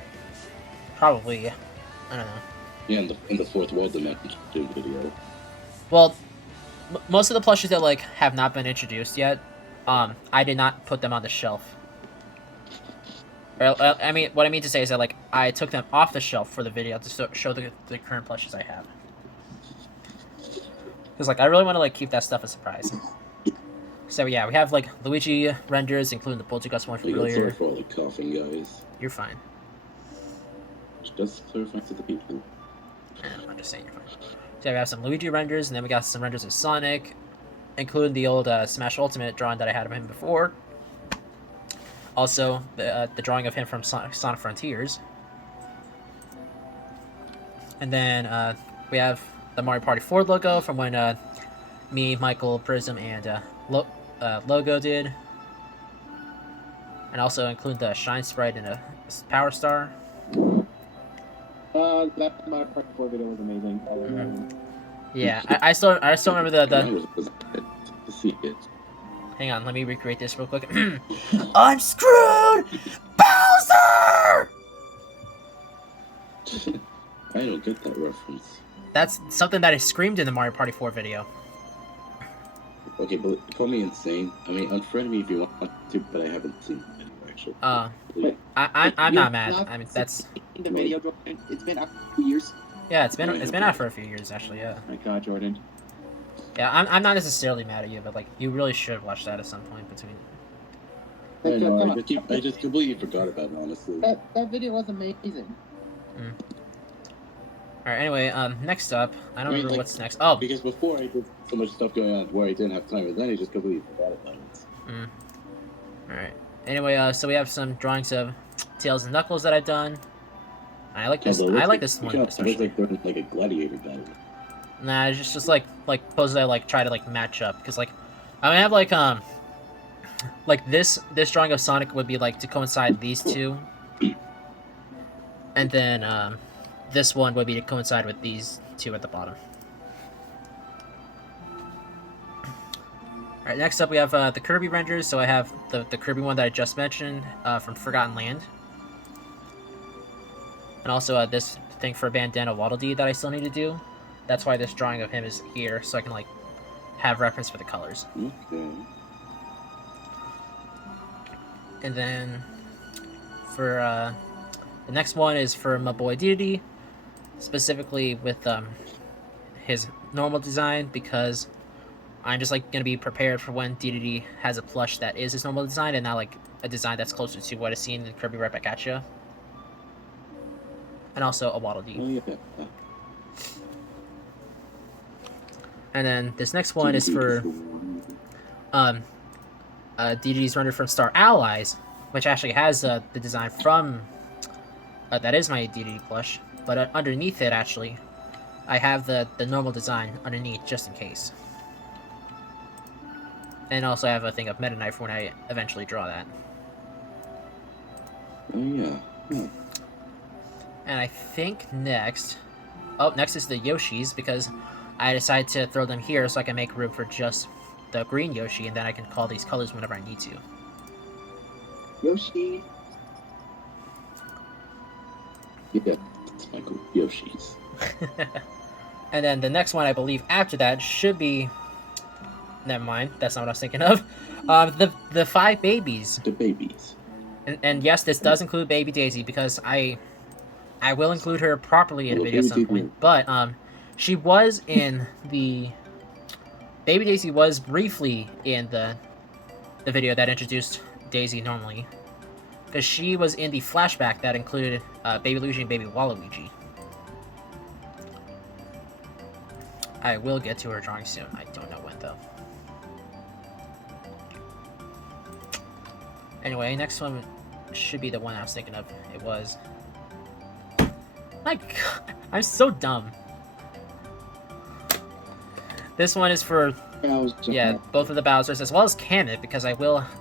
Probably. Yeah. I don't know. Yeah, in the fourth wall dimension video. Well, most of the plushes that like have not been introduced yet, I did not put them on the shelf. I mean, what I mean to say is that like I took them off the shelf for the video to show the current plushes I have. Because like I really want to like keep that stuff a surprise. So yeah, we have like Luigi renders, including the Poltergust one from earlier. Sorry for all the coughing, guys. You're fine. Just clarify to the people. I'm just saying you're fine. So yeah, we have some Luigi renders, and then we got some renders of Sonic, including the old Smash Ultimate drawing that I had of him before. Also, the drawing of him from Sonic Frontiers. And then we have the Mario Party 4 logo from when me, Michael, Prism, and Logo did. And also include the Shine Sprite and a Power Star. That Mario Party 4 video was amazing. Yeah, I still remember the To see it. Hang on, let me recreate this real quick. I'm screwed! Bowser! I don't get that reference. That's something that I screamed in the Mario Party 4 video. Okay, but call me insane. I mean, unfriend me if you want to, but I haven't seen it actually. I'm not mad. I mean, that's the video. It's been out for years. yeah, it's been out for a few years actually. Yeah. Oh my God, Jordan. Yeah, I'm not necessarily mad at you, but like you really should watch that at some point between. I know. I just completely forgot about it, honestly. That video was amazing. Alright, anyway, next up, I don't remember what's next. Oh! Because before I did so much stuff going on where I didn't have time, and then I just completely forgot about it. Alright. Anyway, so we have some drawings of Tails and Knuckles that I've done. I like this. Although it I like looks this one it looks especially. like they're in, like a gladiator battle. Nah, it's just like poses I like try to like match up because like I have like this drawing of Sonic would be like to coincide these two, and then this one would be to coincide with these two at the bottom. Alright, next up we have the Kirby renders. So I have the Kirby one that I just mentioned from Forgotten Land. And also this thing for Bandana Waddle Dee that I still need to do. That's why this drawing of him is here, so I can like have reference for the colors. Okay. And then for the next one is for my boy Dedede, specifically with his normal design, because I'm just like gonna be prepared for when Dedede has a plush that is his normal design and not like a design that's closer to what is seen in Kirby Right Back At Ya. And also a Waddle Dee. Oh yeah. And then this next one is for Dedede's render from Star Allies, which actually has the design from that is my Dedede plush, but underneath it actually I have the normal design underneath just in case. And also I have a thing of Meta Knife when I eventually draw that. Oh yeah. Yeah. And I think next is the Yoshis, because I decided to throw them here so I can make room for just the green Yoshi, and then I can call these colors whenever I need to. Yoshi. Yeah, it's my cool Yoshis. And then the next one, I believe, after that should be... Never mind, that's not what I was thinking of. The 5 babies. The babies. And yes, this does include Baby Daisy, because I will include her properly in a video at some point. But she was in the... Baby Daisy was briefly in the video that introduced Daisy normally, because she was in the flashback that included Baby Luigi and Baby Waluigi. I will get to her drawing soon. I don't know when though. Anyway, next one should be the one I was thinking of. It was... My God, I'm so dumb. This one is for, yeah, both of the Bowsers, as well as Kamek, because I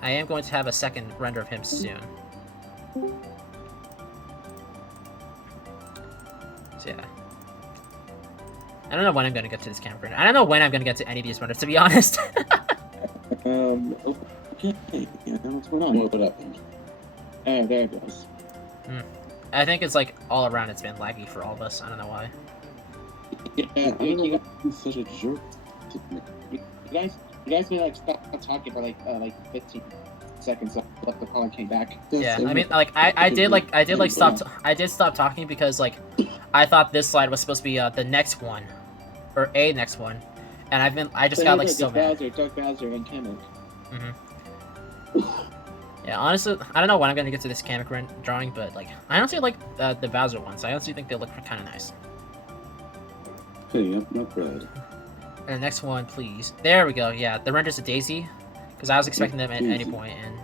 am going to have a second render of him soon. So, yeah. I don't know when I'm going to get to this Kamek render. I don't know when I'm going to get to any of these renders, to be honest. Okay. Yeah, what's going on? What happened? Oh, there it goes. I think it's like all around it's been laggy for all of us. I don't know why. Yeah, I don't know why he's such a jerk. You guys may like stop talking for like 15 seconds after the caller came back. Yeah, I mean, like I did stop talking because like I thought this slide was supposed to be the next one, or a next one, and I just got like so mad. Dark Bowser and Kamek. Yeah, honestly, I don't know when I'm gonna get to this Kamek drawing, but like I honestly like the Bowser ones. I honestly think they look kind of nice. Hey, not bad. And the next one, please. There we go. Yeah, the renders of Daisy, because I was expecting them at any point, and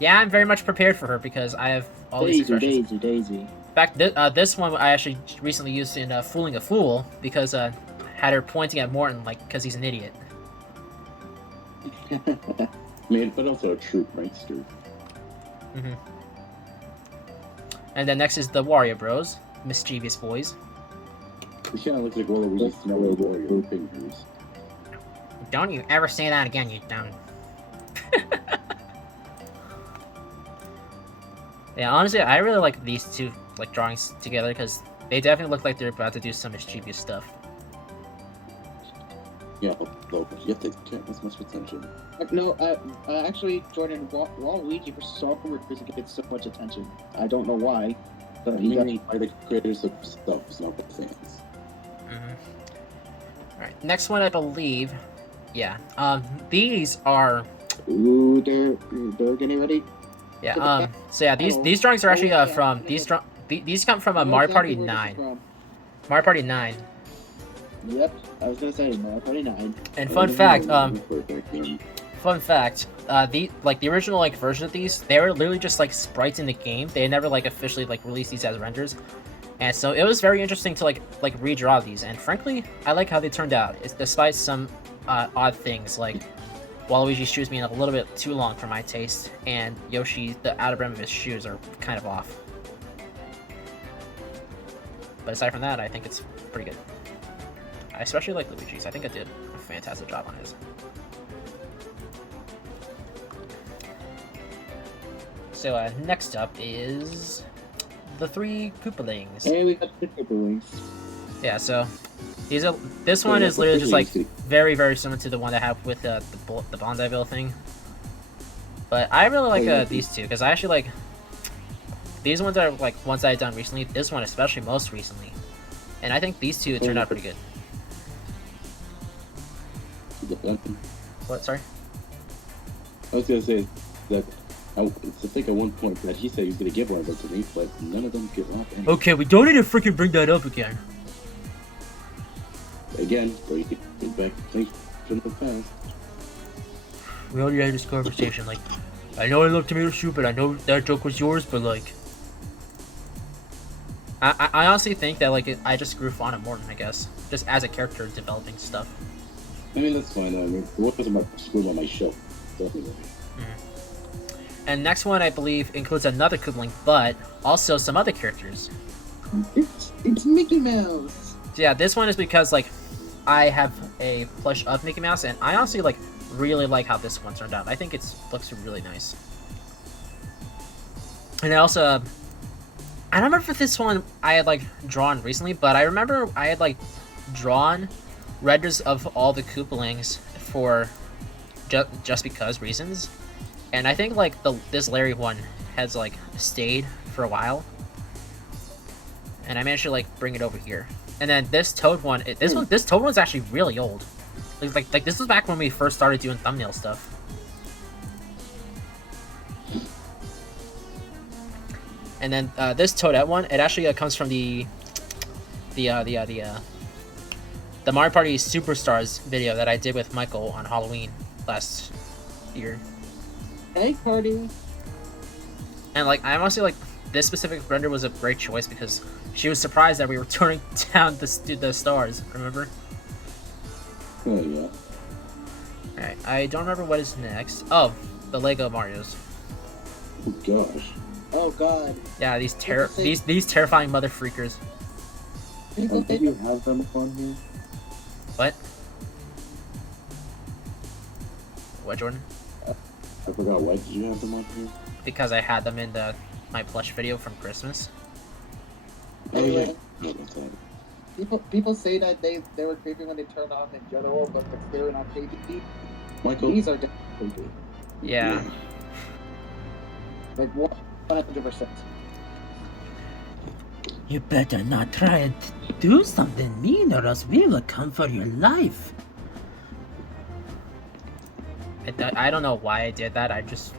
yeah, I'm very much prepared for her because I have all these expressions. Daisy. In fact, this one I actually recently used in Fooling a Fool, because had her pointing at Morton like because he's an idiot. Man, but also a true prankster. And then next is the Wario Bros, mischievous boys. He kind of looks like Waluigi's snowy Wario fingers. Don't you ever say that again, you dumb. Yeah, honestly, I really like these two like drawings together because they definitely look like they're about to do some mischievous stuff. Yeah, though you have to get as much attention. No, actually, Jordan, Waluigi for some reason gets so much attention. I don't know why, but he does. By the creators of stuff, not the fans. Alright, next one I believe, yeah, these are... Ooh, they're getting ready. Yeah, so yeah, these drawings are actually from, these come from Mario Party 9. Mario Party 9. Yep, I was gonna say Mario Party 9. And fun fact, the original version of these, they were literally just like sprites in the game. They never like officially like released these as renders. And so it was very interesting to like redraw these, and frankly, I like how they turned out. It's despite some odd things like Waluigi's shoes being a little bit too long for my taste, and Yoshi, the outer rim of his shoes are kind of off. But aside from that, I think it's pretty good. I especially like Luigi's. I think I did a fantastic job on his. So next up is the 3 Koopalings. Hey, we got the Koopalings. Yeah, so this one is literally just like very, very similar to the one I have with the Bondiville thing. But I really like these two because I actually like these ones are like ones I've done recently. This one especially most recently, and I think these two turned out pretty good. What? Sorry. I was gonna say that I think at one point that he said he was gonna give one of them to me, but none of them get off. Okay, we don't need to freaking bring that up again. Again, so you get back things from the past. We already had this conversation. Like, I know I love tomato soup, but I know that joke was yours. But like, I honestly think that like I just grew fond of Morton. I guess just as a character developing stuff. I mean, that's fine. I mean, what was about screw on my shelf? Definitely. And next one, I believe, includes another Koopaling, but also some other characters. It's Mickey Mouse. So yeah, this one is because like I have a plush of Mickey Mouse, and I honestly like really like how this one turned out. I think it looks really nice. And I also, I don't remember if this one I had like drawn recently, but I remember I had like drawn renders of all the Koopalings for just because reasons. And I think like this Larry one has like stayed for a while, and I managed to like bring it over here. And then this Toad one, this Toad one's actually really old. Like this was back when we first started doing thumbnail stuff. And then this Toadette one, it actually comes from the Mario Party Superstars video that I did with Michael on Halloween last year. Hey, Cardi. And like I honestly like this specific render was a great choice because she was surprised that we were turning down the stars. Remember? Oh yeah. Alright, I don't remember what is next. Oh, the Lego Marios. Oh gosh. Oh God. Yeah, these terrifying mother freakers. People Do you have them on here? What? What, Jordan? I forgot. Why did you have them on here? Because I had them in my plush video from Christmas. Oh yeah. No, that's all right. People say that they were creepy when they turned on in general, but if they're not creepy, Michael. these are definitely creepy. Yeah. Like 100%. You better not try and do something mean or else we will come for your life. I don't know why I did that. I just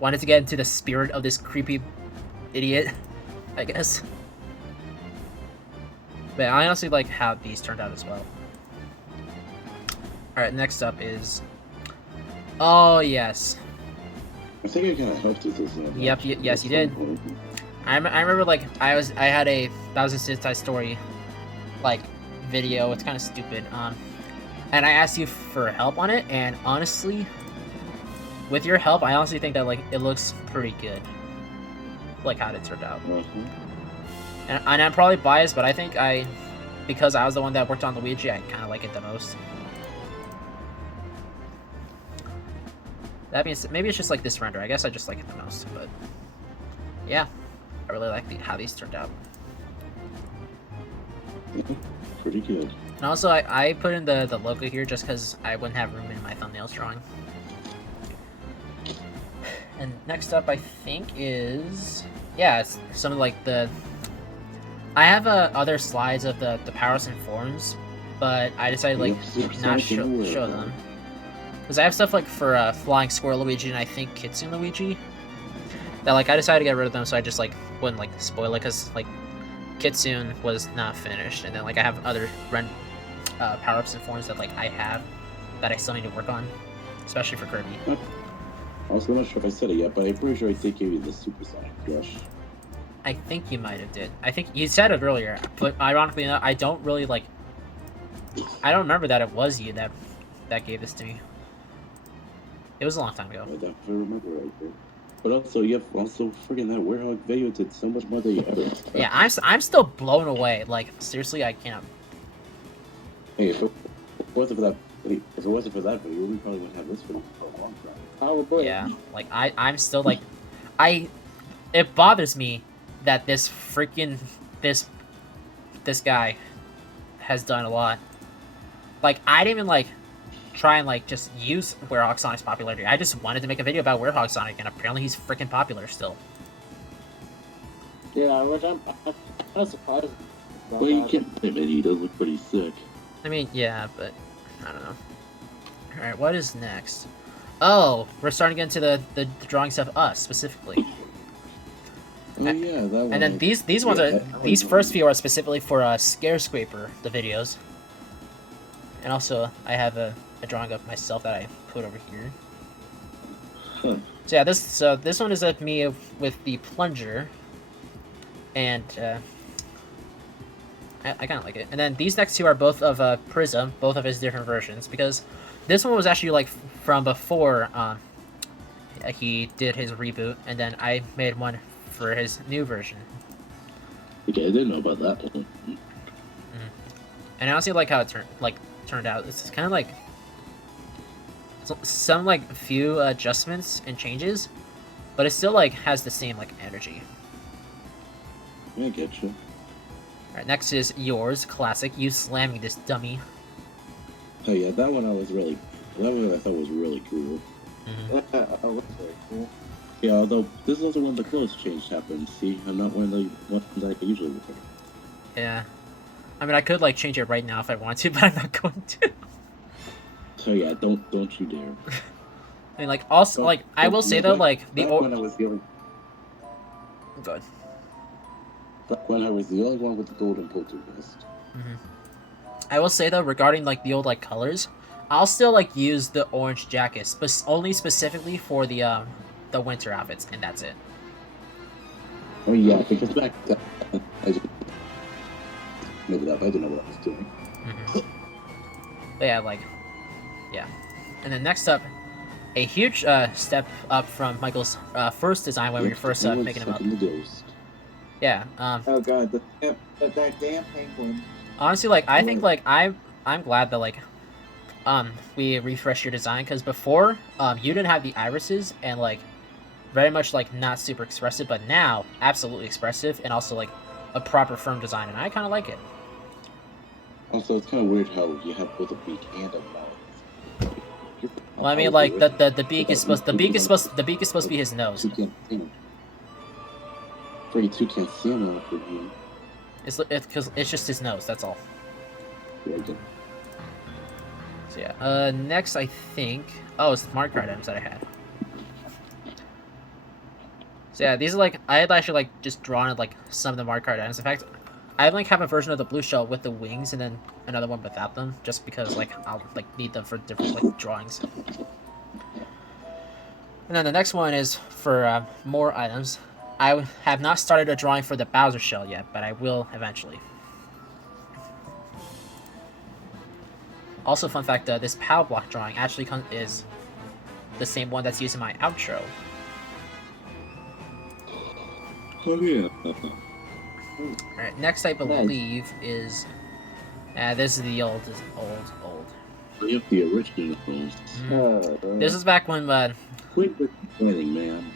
wanted to get into the spirit of this creepy idiot, I guess. But I honestly like how these turned out as well. Alright, next up is... Oh, yes. I think I kind of helped with this one. Yep, yes, you did. I remember, like, I had a 1000 Sentai Story, like, video. It's kind of stupid. And I asked you for help on it, and honestly, with your help, I honestly think that, like, it looks pretty good. Like, how it turned out. And I'm probably biased, but I think because I was the one that worked on Luigi, I kind of like it the most. That means maybe it's just like this render. I guess I just like it the most, but yeah, I really like how these turned out. Pretty good. And also, I put in the logo here just because I wouldn't have room in my thumbnails drawing. And next up, I think is it's some of like I have other slides of the powers and forms, but I decided like not show them. Because I have stuff like for Flying Squirrel Luigi and I think Kitsune Luigi that like I decided to get rid of them so I just like wouldn't like spoil it because like Kitsune was not finished, and then like I have other power-ups and forms that like I have that I still need to work on, especially for Kirby. Also, I'm not sure if I said it yet, but I'm pretty sure I did give you the Supersonic Rush. I think you might have did. I think you said it earlier, but ironically enough, I don't really like. I don't remember that it was you that gave this to me. It was a long time ago. I definitely remember right there. But also, you have also freaking that Warhawk video did so much more than you ever expected. Yeah, I'm still blown away. Like seriously, I can't. Hey, if it wasn't for that, video, we probably wouldn't have this video for a long time. Probably. Yeah, like I'm still like, it bothers me that this freaking this guy has done a lot. Like I didn't even like try and like just use Werehog Sonic's popularity. I just wanted to make a video about Werehog Sonic, and apparently he's freaking popular still. Yeah, which I'm surprised. Well, you can't blame it. He does look pretty sick. I mean, yeah, but I don't know. All right, what is next? Oh, we're starting to get into the drawings of us specifically. Oh yeah, that one. And then these ones are these first few are specifically for Scarescraper, the videos. And also, I have a drawing of myself that I put over here. Huh. So yeah, this one is of me with the plunger, and I kind of like it. And then these next two are both of Prism, both of his different versions, because this one was actually like from before he did his reboot, and then I made one for his new version. Okay, I didn't know about that one. And I honestly like how it turned out. It's kind of like some like few adjustments and changes, but it still like has the same like energy. Yeah, I get you. Alright, next is yours, classic. You slamming this dummy. Oh yeah, that one I thought was really cool. Oh, that's very cool. Yeah, although this is also when the clothes change happens. See, I'm not one of the ones I usually look at. Yeah. I mean, I could like change it right now if I wanted to, but I'm not going to. So yeah, don't you dare. I mean, like also like I will say though, like the when I was the only, Good. when I was the only one with the golden poltergeist. I will say though, regarding like the old like colors, I'll still like use the orange jackets, but only specifically for the winter outfits, and that's it. Oh yeah, because back then I just made it up. I didn't know what I was doing. But yeah, like, yeah. And then next up, a huge step up from Michael's first design when we were first making him up. Yeah. Oh god, that damn penguin. Honestly, like I think like I'm glad that like we refreshed your design, because before you didn't have the irises and like very much like not super expressive, but now absolutely expressive and also like a proper firm design, and I kind of like it. Also, it's kind of weird how you have both a beak and a mouth. Well, I mean, like the beak is supposed to be his nose. You can't see him. Freddy 2 can't see him out of here. It's because it's just his nose. That's all. Yeah, I get it. So yeah. Next I think. Oh, it's the smart card items that I had. So yeah, these are like I had actually like just drawn like some of the mark card items. In fact, I like have a version of the blue shell with the wings and then another one without them, just because like I'll like need them for different like drawings. And then the next one is for more items. I have not started a drawing for the Bowser shell yet, but I will eventually. Also, fun fact: this POW block drawing actually is the same one that's used in my outro. Oh yeah. Alright, next I believe is... this is the old. We have the original ones. This is back when... Quit complaining, man.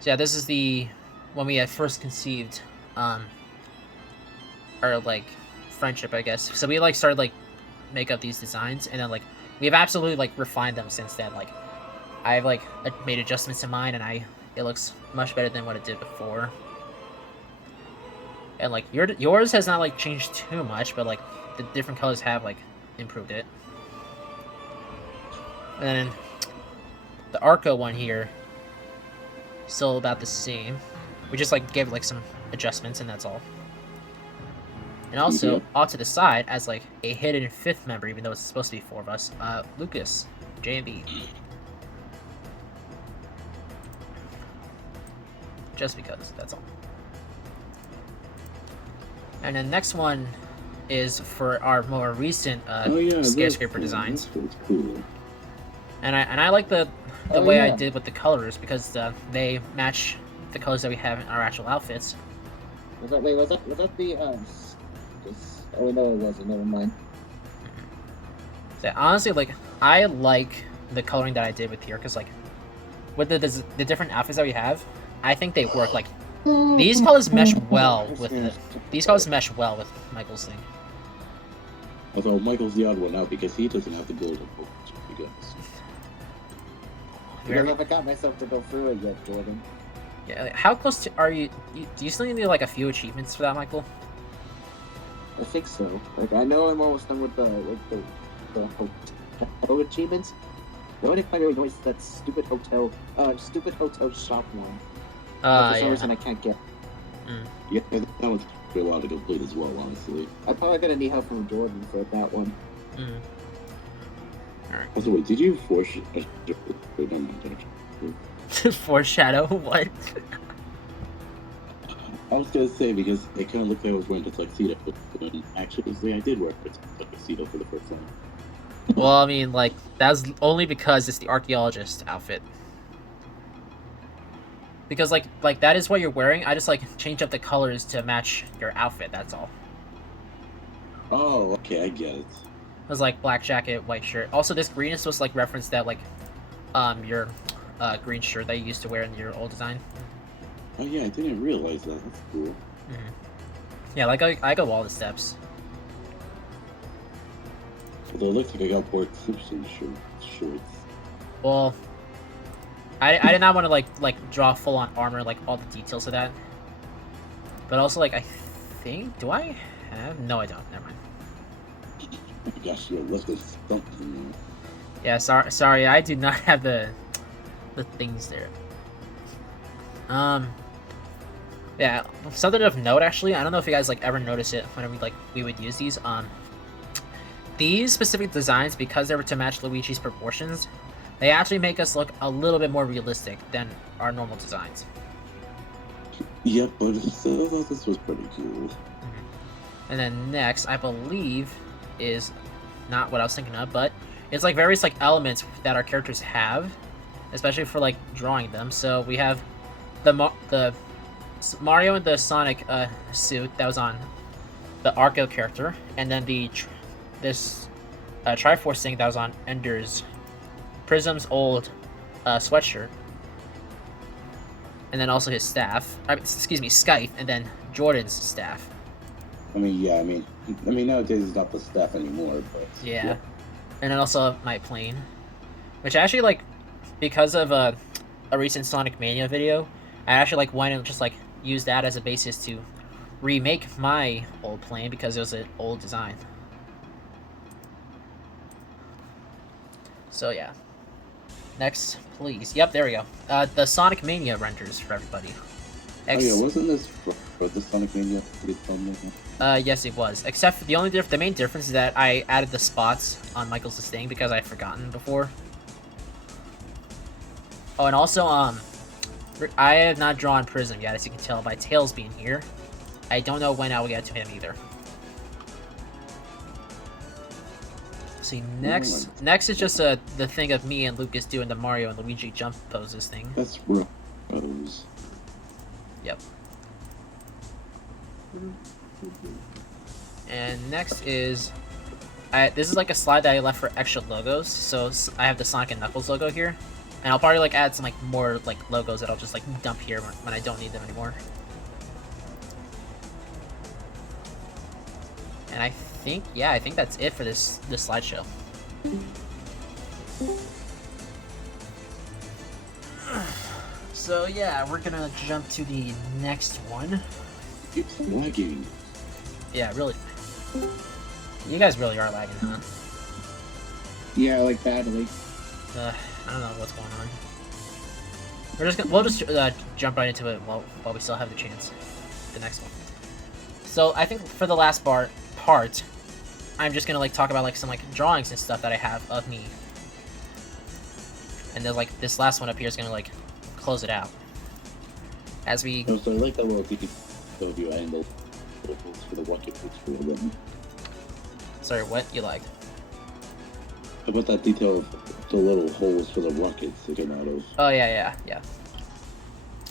So yeah, this is the... when we had first conceived our, like, friendship, I guess. So we, like, started, like, make up these designs, and then, like, we've absolutely, like, refined them since then. Like, I've, like, made adjustments to mine, and it looks much better than what it did before. And like yours has not like changed too much, but like the different colors have like improved it. And then the Arco one here, still about the same. We just like gave like some adjustments, and that's all. And also off to the side as like a hidden fifth member, even though it's supposed to be 4 of us, Lucas, JMB. just because, that's all. And then next one is for our more recent skyscraper designs. That's cool. And I like the Oh, way I yeah. did with the colors because they match the colors that we have in our actual outfits. Was that the oh no, it wasn't. Never mind. So honestly, like I like the coloring that I did with here because like with the different outfits that we have, I think they work. Like these colors mesh well with these colors mesh well with Michael's thing. Although Michael's the odd one out because he doesn't have the golden bolt. Because Because I forgot myself to go through it yet, Jordan. Yeah, like, how close are you? Do you still need like a few achievements for that, Michael? I think so. Like I know I'm almost done with the hotel achievements. The only thing I really know is that stupid hotel shop one. For some reason I can't get. yeah, that one's a while to complete as well, honestly. I'm probably gonna need help from Jordan for that one. Also, wait, did you force? Foreshadow what? I was gonna say because it kind of looked like I was wearing a tuxedo, but actually I did wear a tuxedo for the first time. Well, I mean, like that's only because it's the archaeologist outfit. Because like that is what you're wearing. I just like changed up the colors to match your outfit. That's all. Oh, okay, I get it. It was like black jacket, white shirt. Also, this green is supposed to like reference that like, your, green shirt that you used to wear in your old design. Oh yeah, I didn't realize that. That's cool. Yeah, like I go all the steps. Although it looks like I got poor Simpson shorts. Well, I did not want to like draw full on armor, like all the details of that. But also like I think, do I have? No, I don't. Never mind. Oh my gosh, yeah, let's go something now. Yeah, sorry, I do not have the things there. Yeah, something of note actually. I don't know if you guys like ever notice it whenever we would use these. These specific designs, because they were to match Luigi's proportions, they actually make us look a little bit more realistic than our normal designs. Yep, but still, this was pretty cool. And then next, I believe, is not what I was thinking of, but it's like various like elements that our characters have, especially for like drawing them. So we have the Mario and the Sonic suit that was on the Arco character, and then this Triforce thing that was on Ender's, Prism's old sweatshirt, and then also his staff. Excuse me, Scythe, and then Jordan's staff. I mean, yeah, I mean nowadays it's not the staff anymore, but Yeah. And then also my plane, which I actually like because of a recent Sonic Mania video. I actually like went and just like used that as a basis to remake my old plane because it was an old design. So yeah. Next, please. Yep, there we go. The Sonic Mania renders for everybody. Oh yeah, wasn't this for the Sonic Mania? Yes, it was. Except for the main difference is that I added the spots on Michael's thing because I'd forgotten before. Oh, and also, I have not drawn Prism yet, as you can tell by Tails being here. I don't know when I will get to him either. See, next is just the thing of me and Lucas doing the Mario and Luigi jump poses thing. That's Rose. Yep. And next is, this is like a slide that I left for extra logos. So I have the Sonic and Knuckles logo here, and I'll probably like add some like more like logos that I'll just like dump here when I don't need them anymore. And I think that's it for this slideshow. So yeah, we're gonna jump to the next one. It's lagging. Yeah, really. You guys really are lagging, huh? Yeah, like badly. I don't know what's going on. We'll just jump right into it while we still have the chance. The next one. So I think for the last part, I'm just gonna like talk about like some like drawings and stuff that I have of me. And then like this last one up here is gonna like close it out. as we. No, so I like that little detail of you adding the holes for the rocket boots for them. Sorry, what you liked? How about that detail of the little holes for the rockets sticking out of? Oh yeah.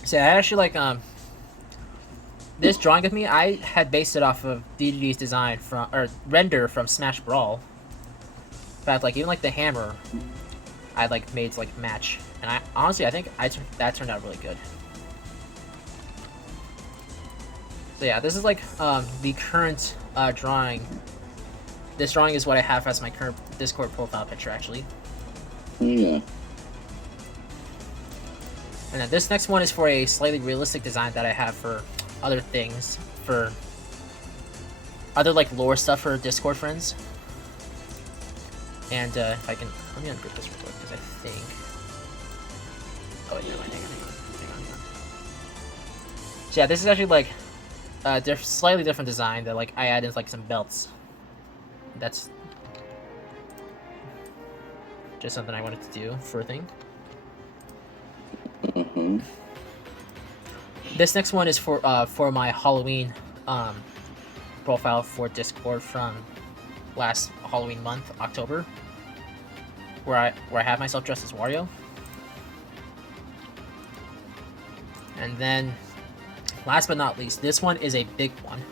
So I actually like this drawing of me. I had based it off of DDD's design from or render from Smash Brawl. In fact, like even like the hammer, I like made to like match, and I honestly I think that turned out really good. So yeah, this is like the current drawing. This drawing is what I have as my current Discord profile picture, actually. Yeah. And then this next one is for a slightly realistic design that I have for other things, for other like lore stuff for Discord friends. And if I can, let me ungroup this real quick because I think. Oh wait, never mind. Hang on. So yeah, this is actually like a slightly different design that like I added like some belts. That's just something I wanted to do for a thing. This next one is for my Halloween profile for Discord from last Halloween month, October, where I have myself dressed as Wario. And then, last but not least, this one is a big one.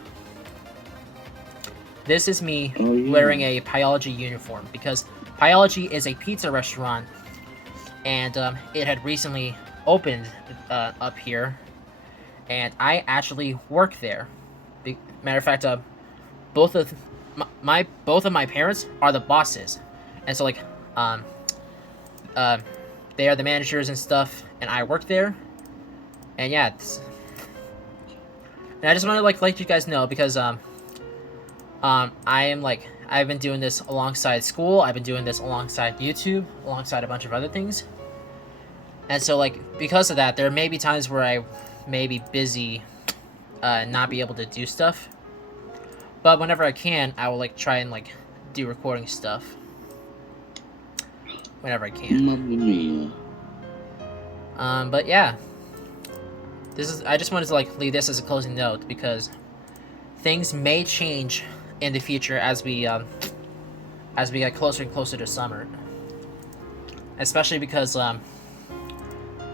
This is me wearing a Pyology uniform because Pyology is a pizza restaurant, and it had recently opened up here, and I actually work there. Matter of fact, both of my parents are the bosses, and so like they are the managers and stuff, and I work there, and yeah, and I just want to like let you guys know because I've been doing this alongside school. I've been doing this alongside YouTube, alongside a bunch of other things. And so, like, because of that, there may be times where I may be busy, not be able to do stuff. But whenever I can, I will, like, try and, like, do recording stuff. Whenever I can. Mamma mia. But yeah. I just wanted to, like, leave this as a closing note because things may change in the future as we get closer and closer to summer, especially because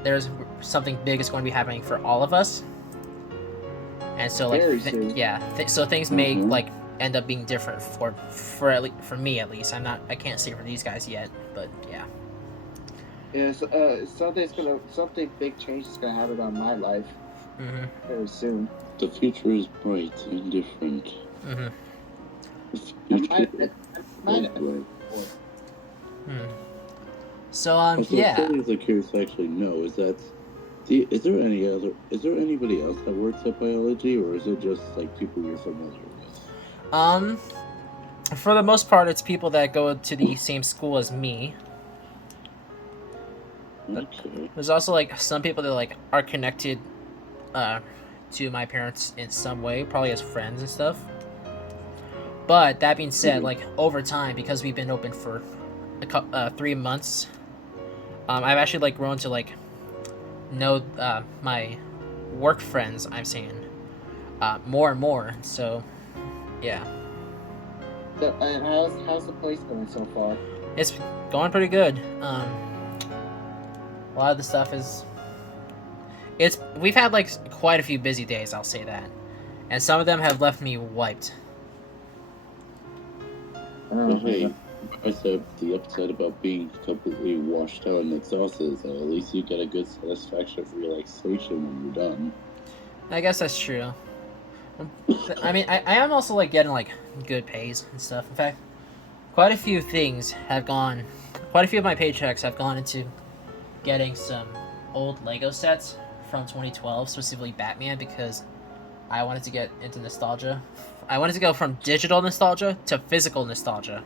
there's something big is going to be happening for all of us, and so like so things may like end up being different for at least for me at least. I can't say for these guys yet, but yeah. Yeah, something big change is gonna happen on my life very soon. The future is bright and different. So yeah. Something I'm curious to actually know is that, is there anybody else that works at biology, or is it just like people you're familiar with? For the most part, it's people that go to the same school as me. Okay. There's also like some people that like are connected to my parents in some way, probably as friends and stuff. But that being said, like over time, because we've been open for 3 months, I've actually like grown to like know my work friends. I'm saying more and more. So yeah. So, and how's the place going so far? It's going pretty good. A lot of the stuff is. We've had like quite a few busy days, I'll say that, and some of them have left me wiped. Well, hey, I said the upside about being completely washed out and exhausted is that at least you get a good satisfaction of relaxation when you're done. I guess that's true. I mean, I am also like getting like good pays and stuff. In fact, quite a few of my paychecks have gone into getting some old Lego sets from 2012, specifically Batman, because I wanted to get into nostalgia. I wanted to go from digital nostalgia to physical nostalgia,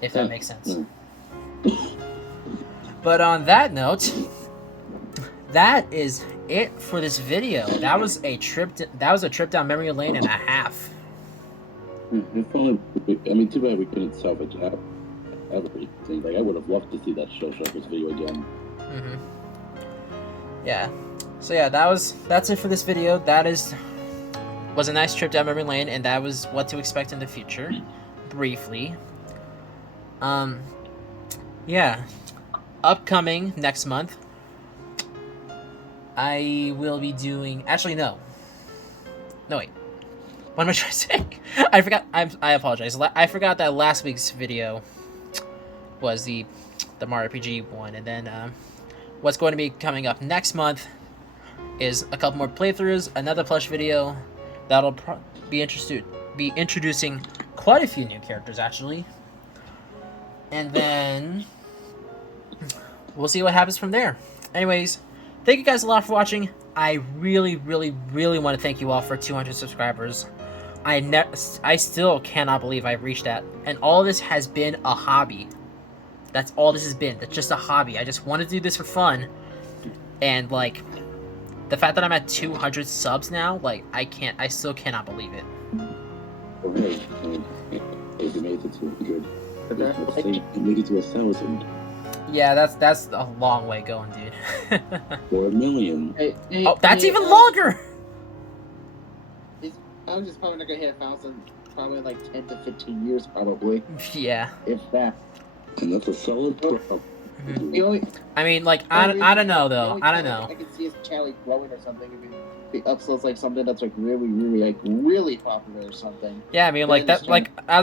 if that makes sense. But on that note, that is it for this video. That was a trip down memory lane and a half. If only, I mean, too bad we couldn't salvage everything. Like, I would have loved to see that Show Sharkers video again. Yeah. So yeah, that's it for this video. That was a nice trip down memory lane, and that was what to expect in the future, briefly. Yeah, upcoming next month, I will be doing. Actually, no. No wait. What am I trying to say? I forgot. I apologize. I forgot that last week's video was the Mario RPG one, and then what's going to be coming up next month is a couple more playthroughs, another plush video that'll be introducing quite a few new characters actually, and then we'll see what happens from there. Anyways, thank you guys a lot for watching. I really want to thank you all for 200 subscribers. I still cannot believe I've reached that, and all this has been a hobby. That's all this has been. That's just a hobby. I just want to do this for fun, and like the fact that I'm at 200 subs now, like I still cannot believe it. Okay, you made it to 200. You made it to 1,000. Yeah, that's a long way going, dude. Or 1 million. Oh, that's even longer. I'm just probably not gonna hit 1,000. Probably like 10 to 15 years, probably. Yeah. If that. And that's a solid problem. I mean, like, I don't know, though. I don't know. I can see his channel growing or something. If he uploads like something that's like really popular or something. Yeah, I mean, like that. Like, I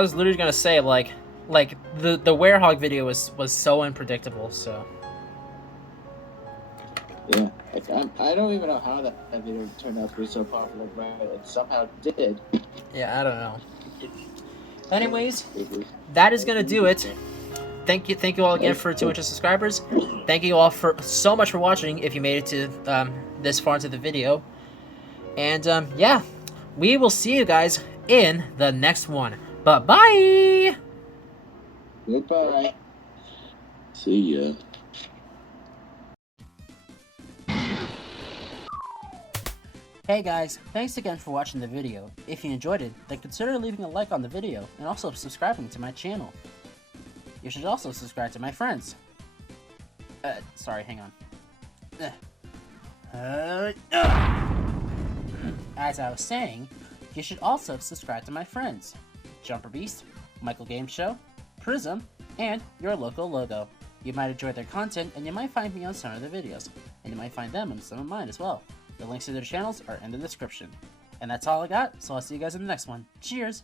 was literally gonna say, like the Werehog video was so unpredictable. So. Yeah, I don't even know how that video turned out to be so popular, but it somehow did. Yeah, I don't know. Anyways, that is gonna do it. Thank you all again for 200 subscribers. Thank you all for so much for watching. If you made it to this far into the video, and yeah, we will see you guys in the next one. Bye. Goodbye. See ya. Hey guys, thanks again for watching the video. If you enjoyed it, then consider leaving a like on the video and also subscribing to my channel. You should also subscribe to my friends. Sorry, hang on. As I was saying, you should also subscribe to my friends, JumperBeast, Michael Game Show, Prism, and YourLocalLogo. You might enjoy their content, and you might find me on some of their videos, and you might find them on some of mine as well. The links to their channels are in the description. And that's all I got, so I'll see you guys in the next one. Cheers!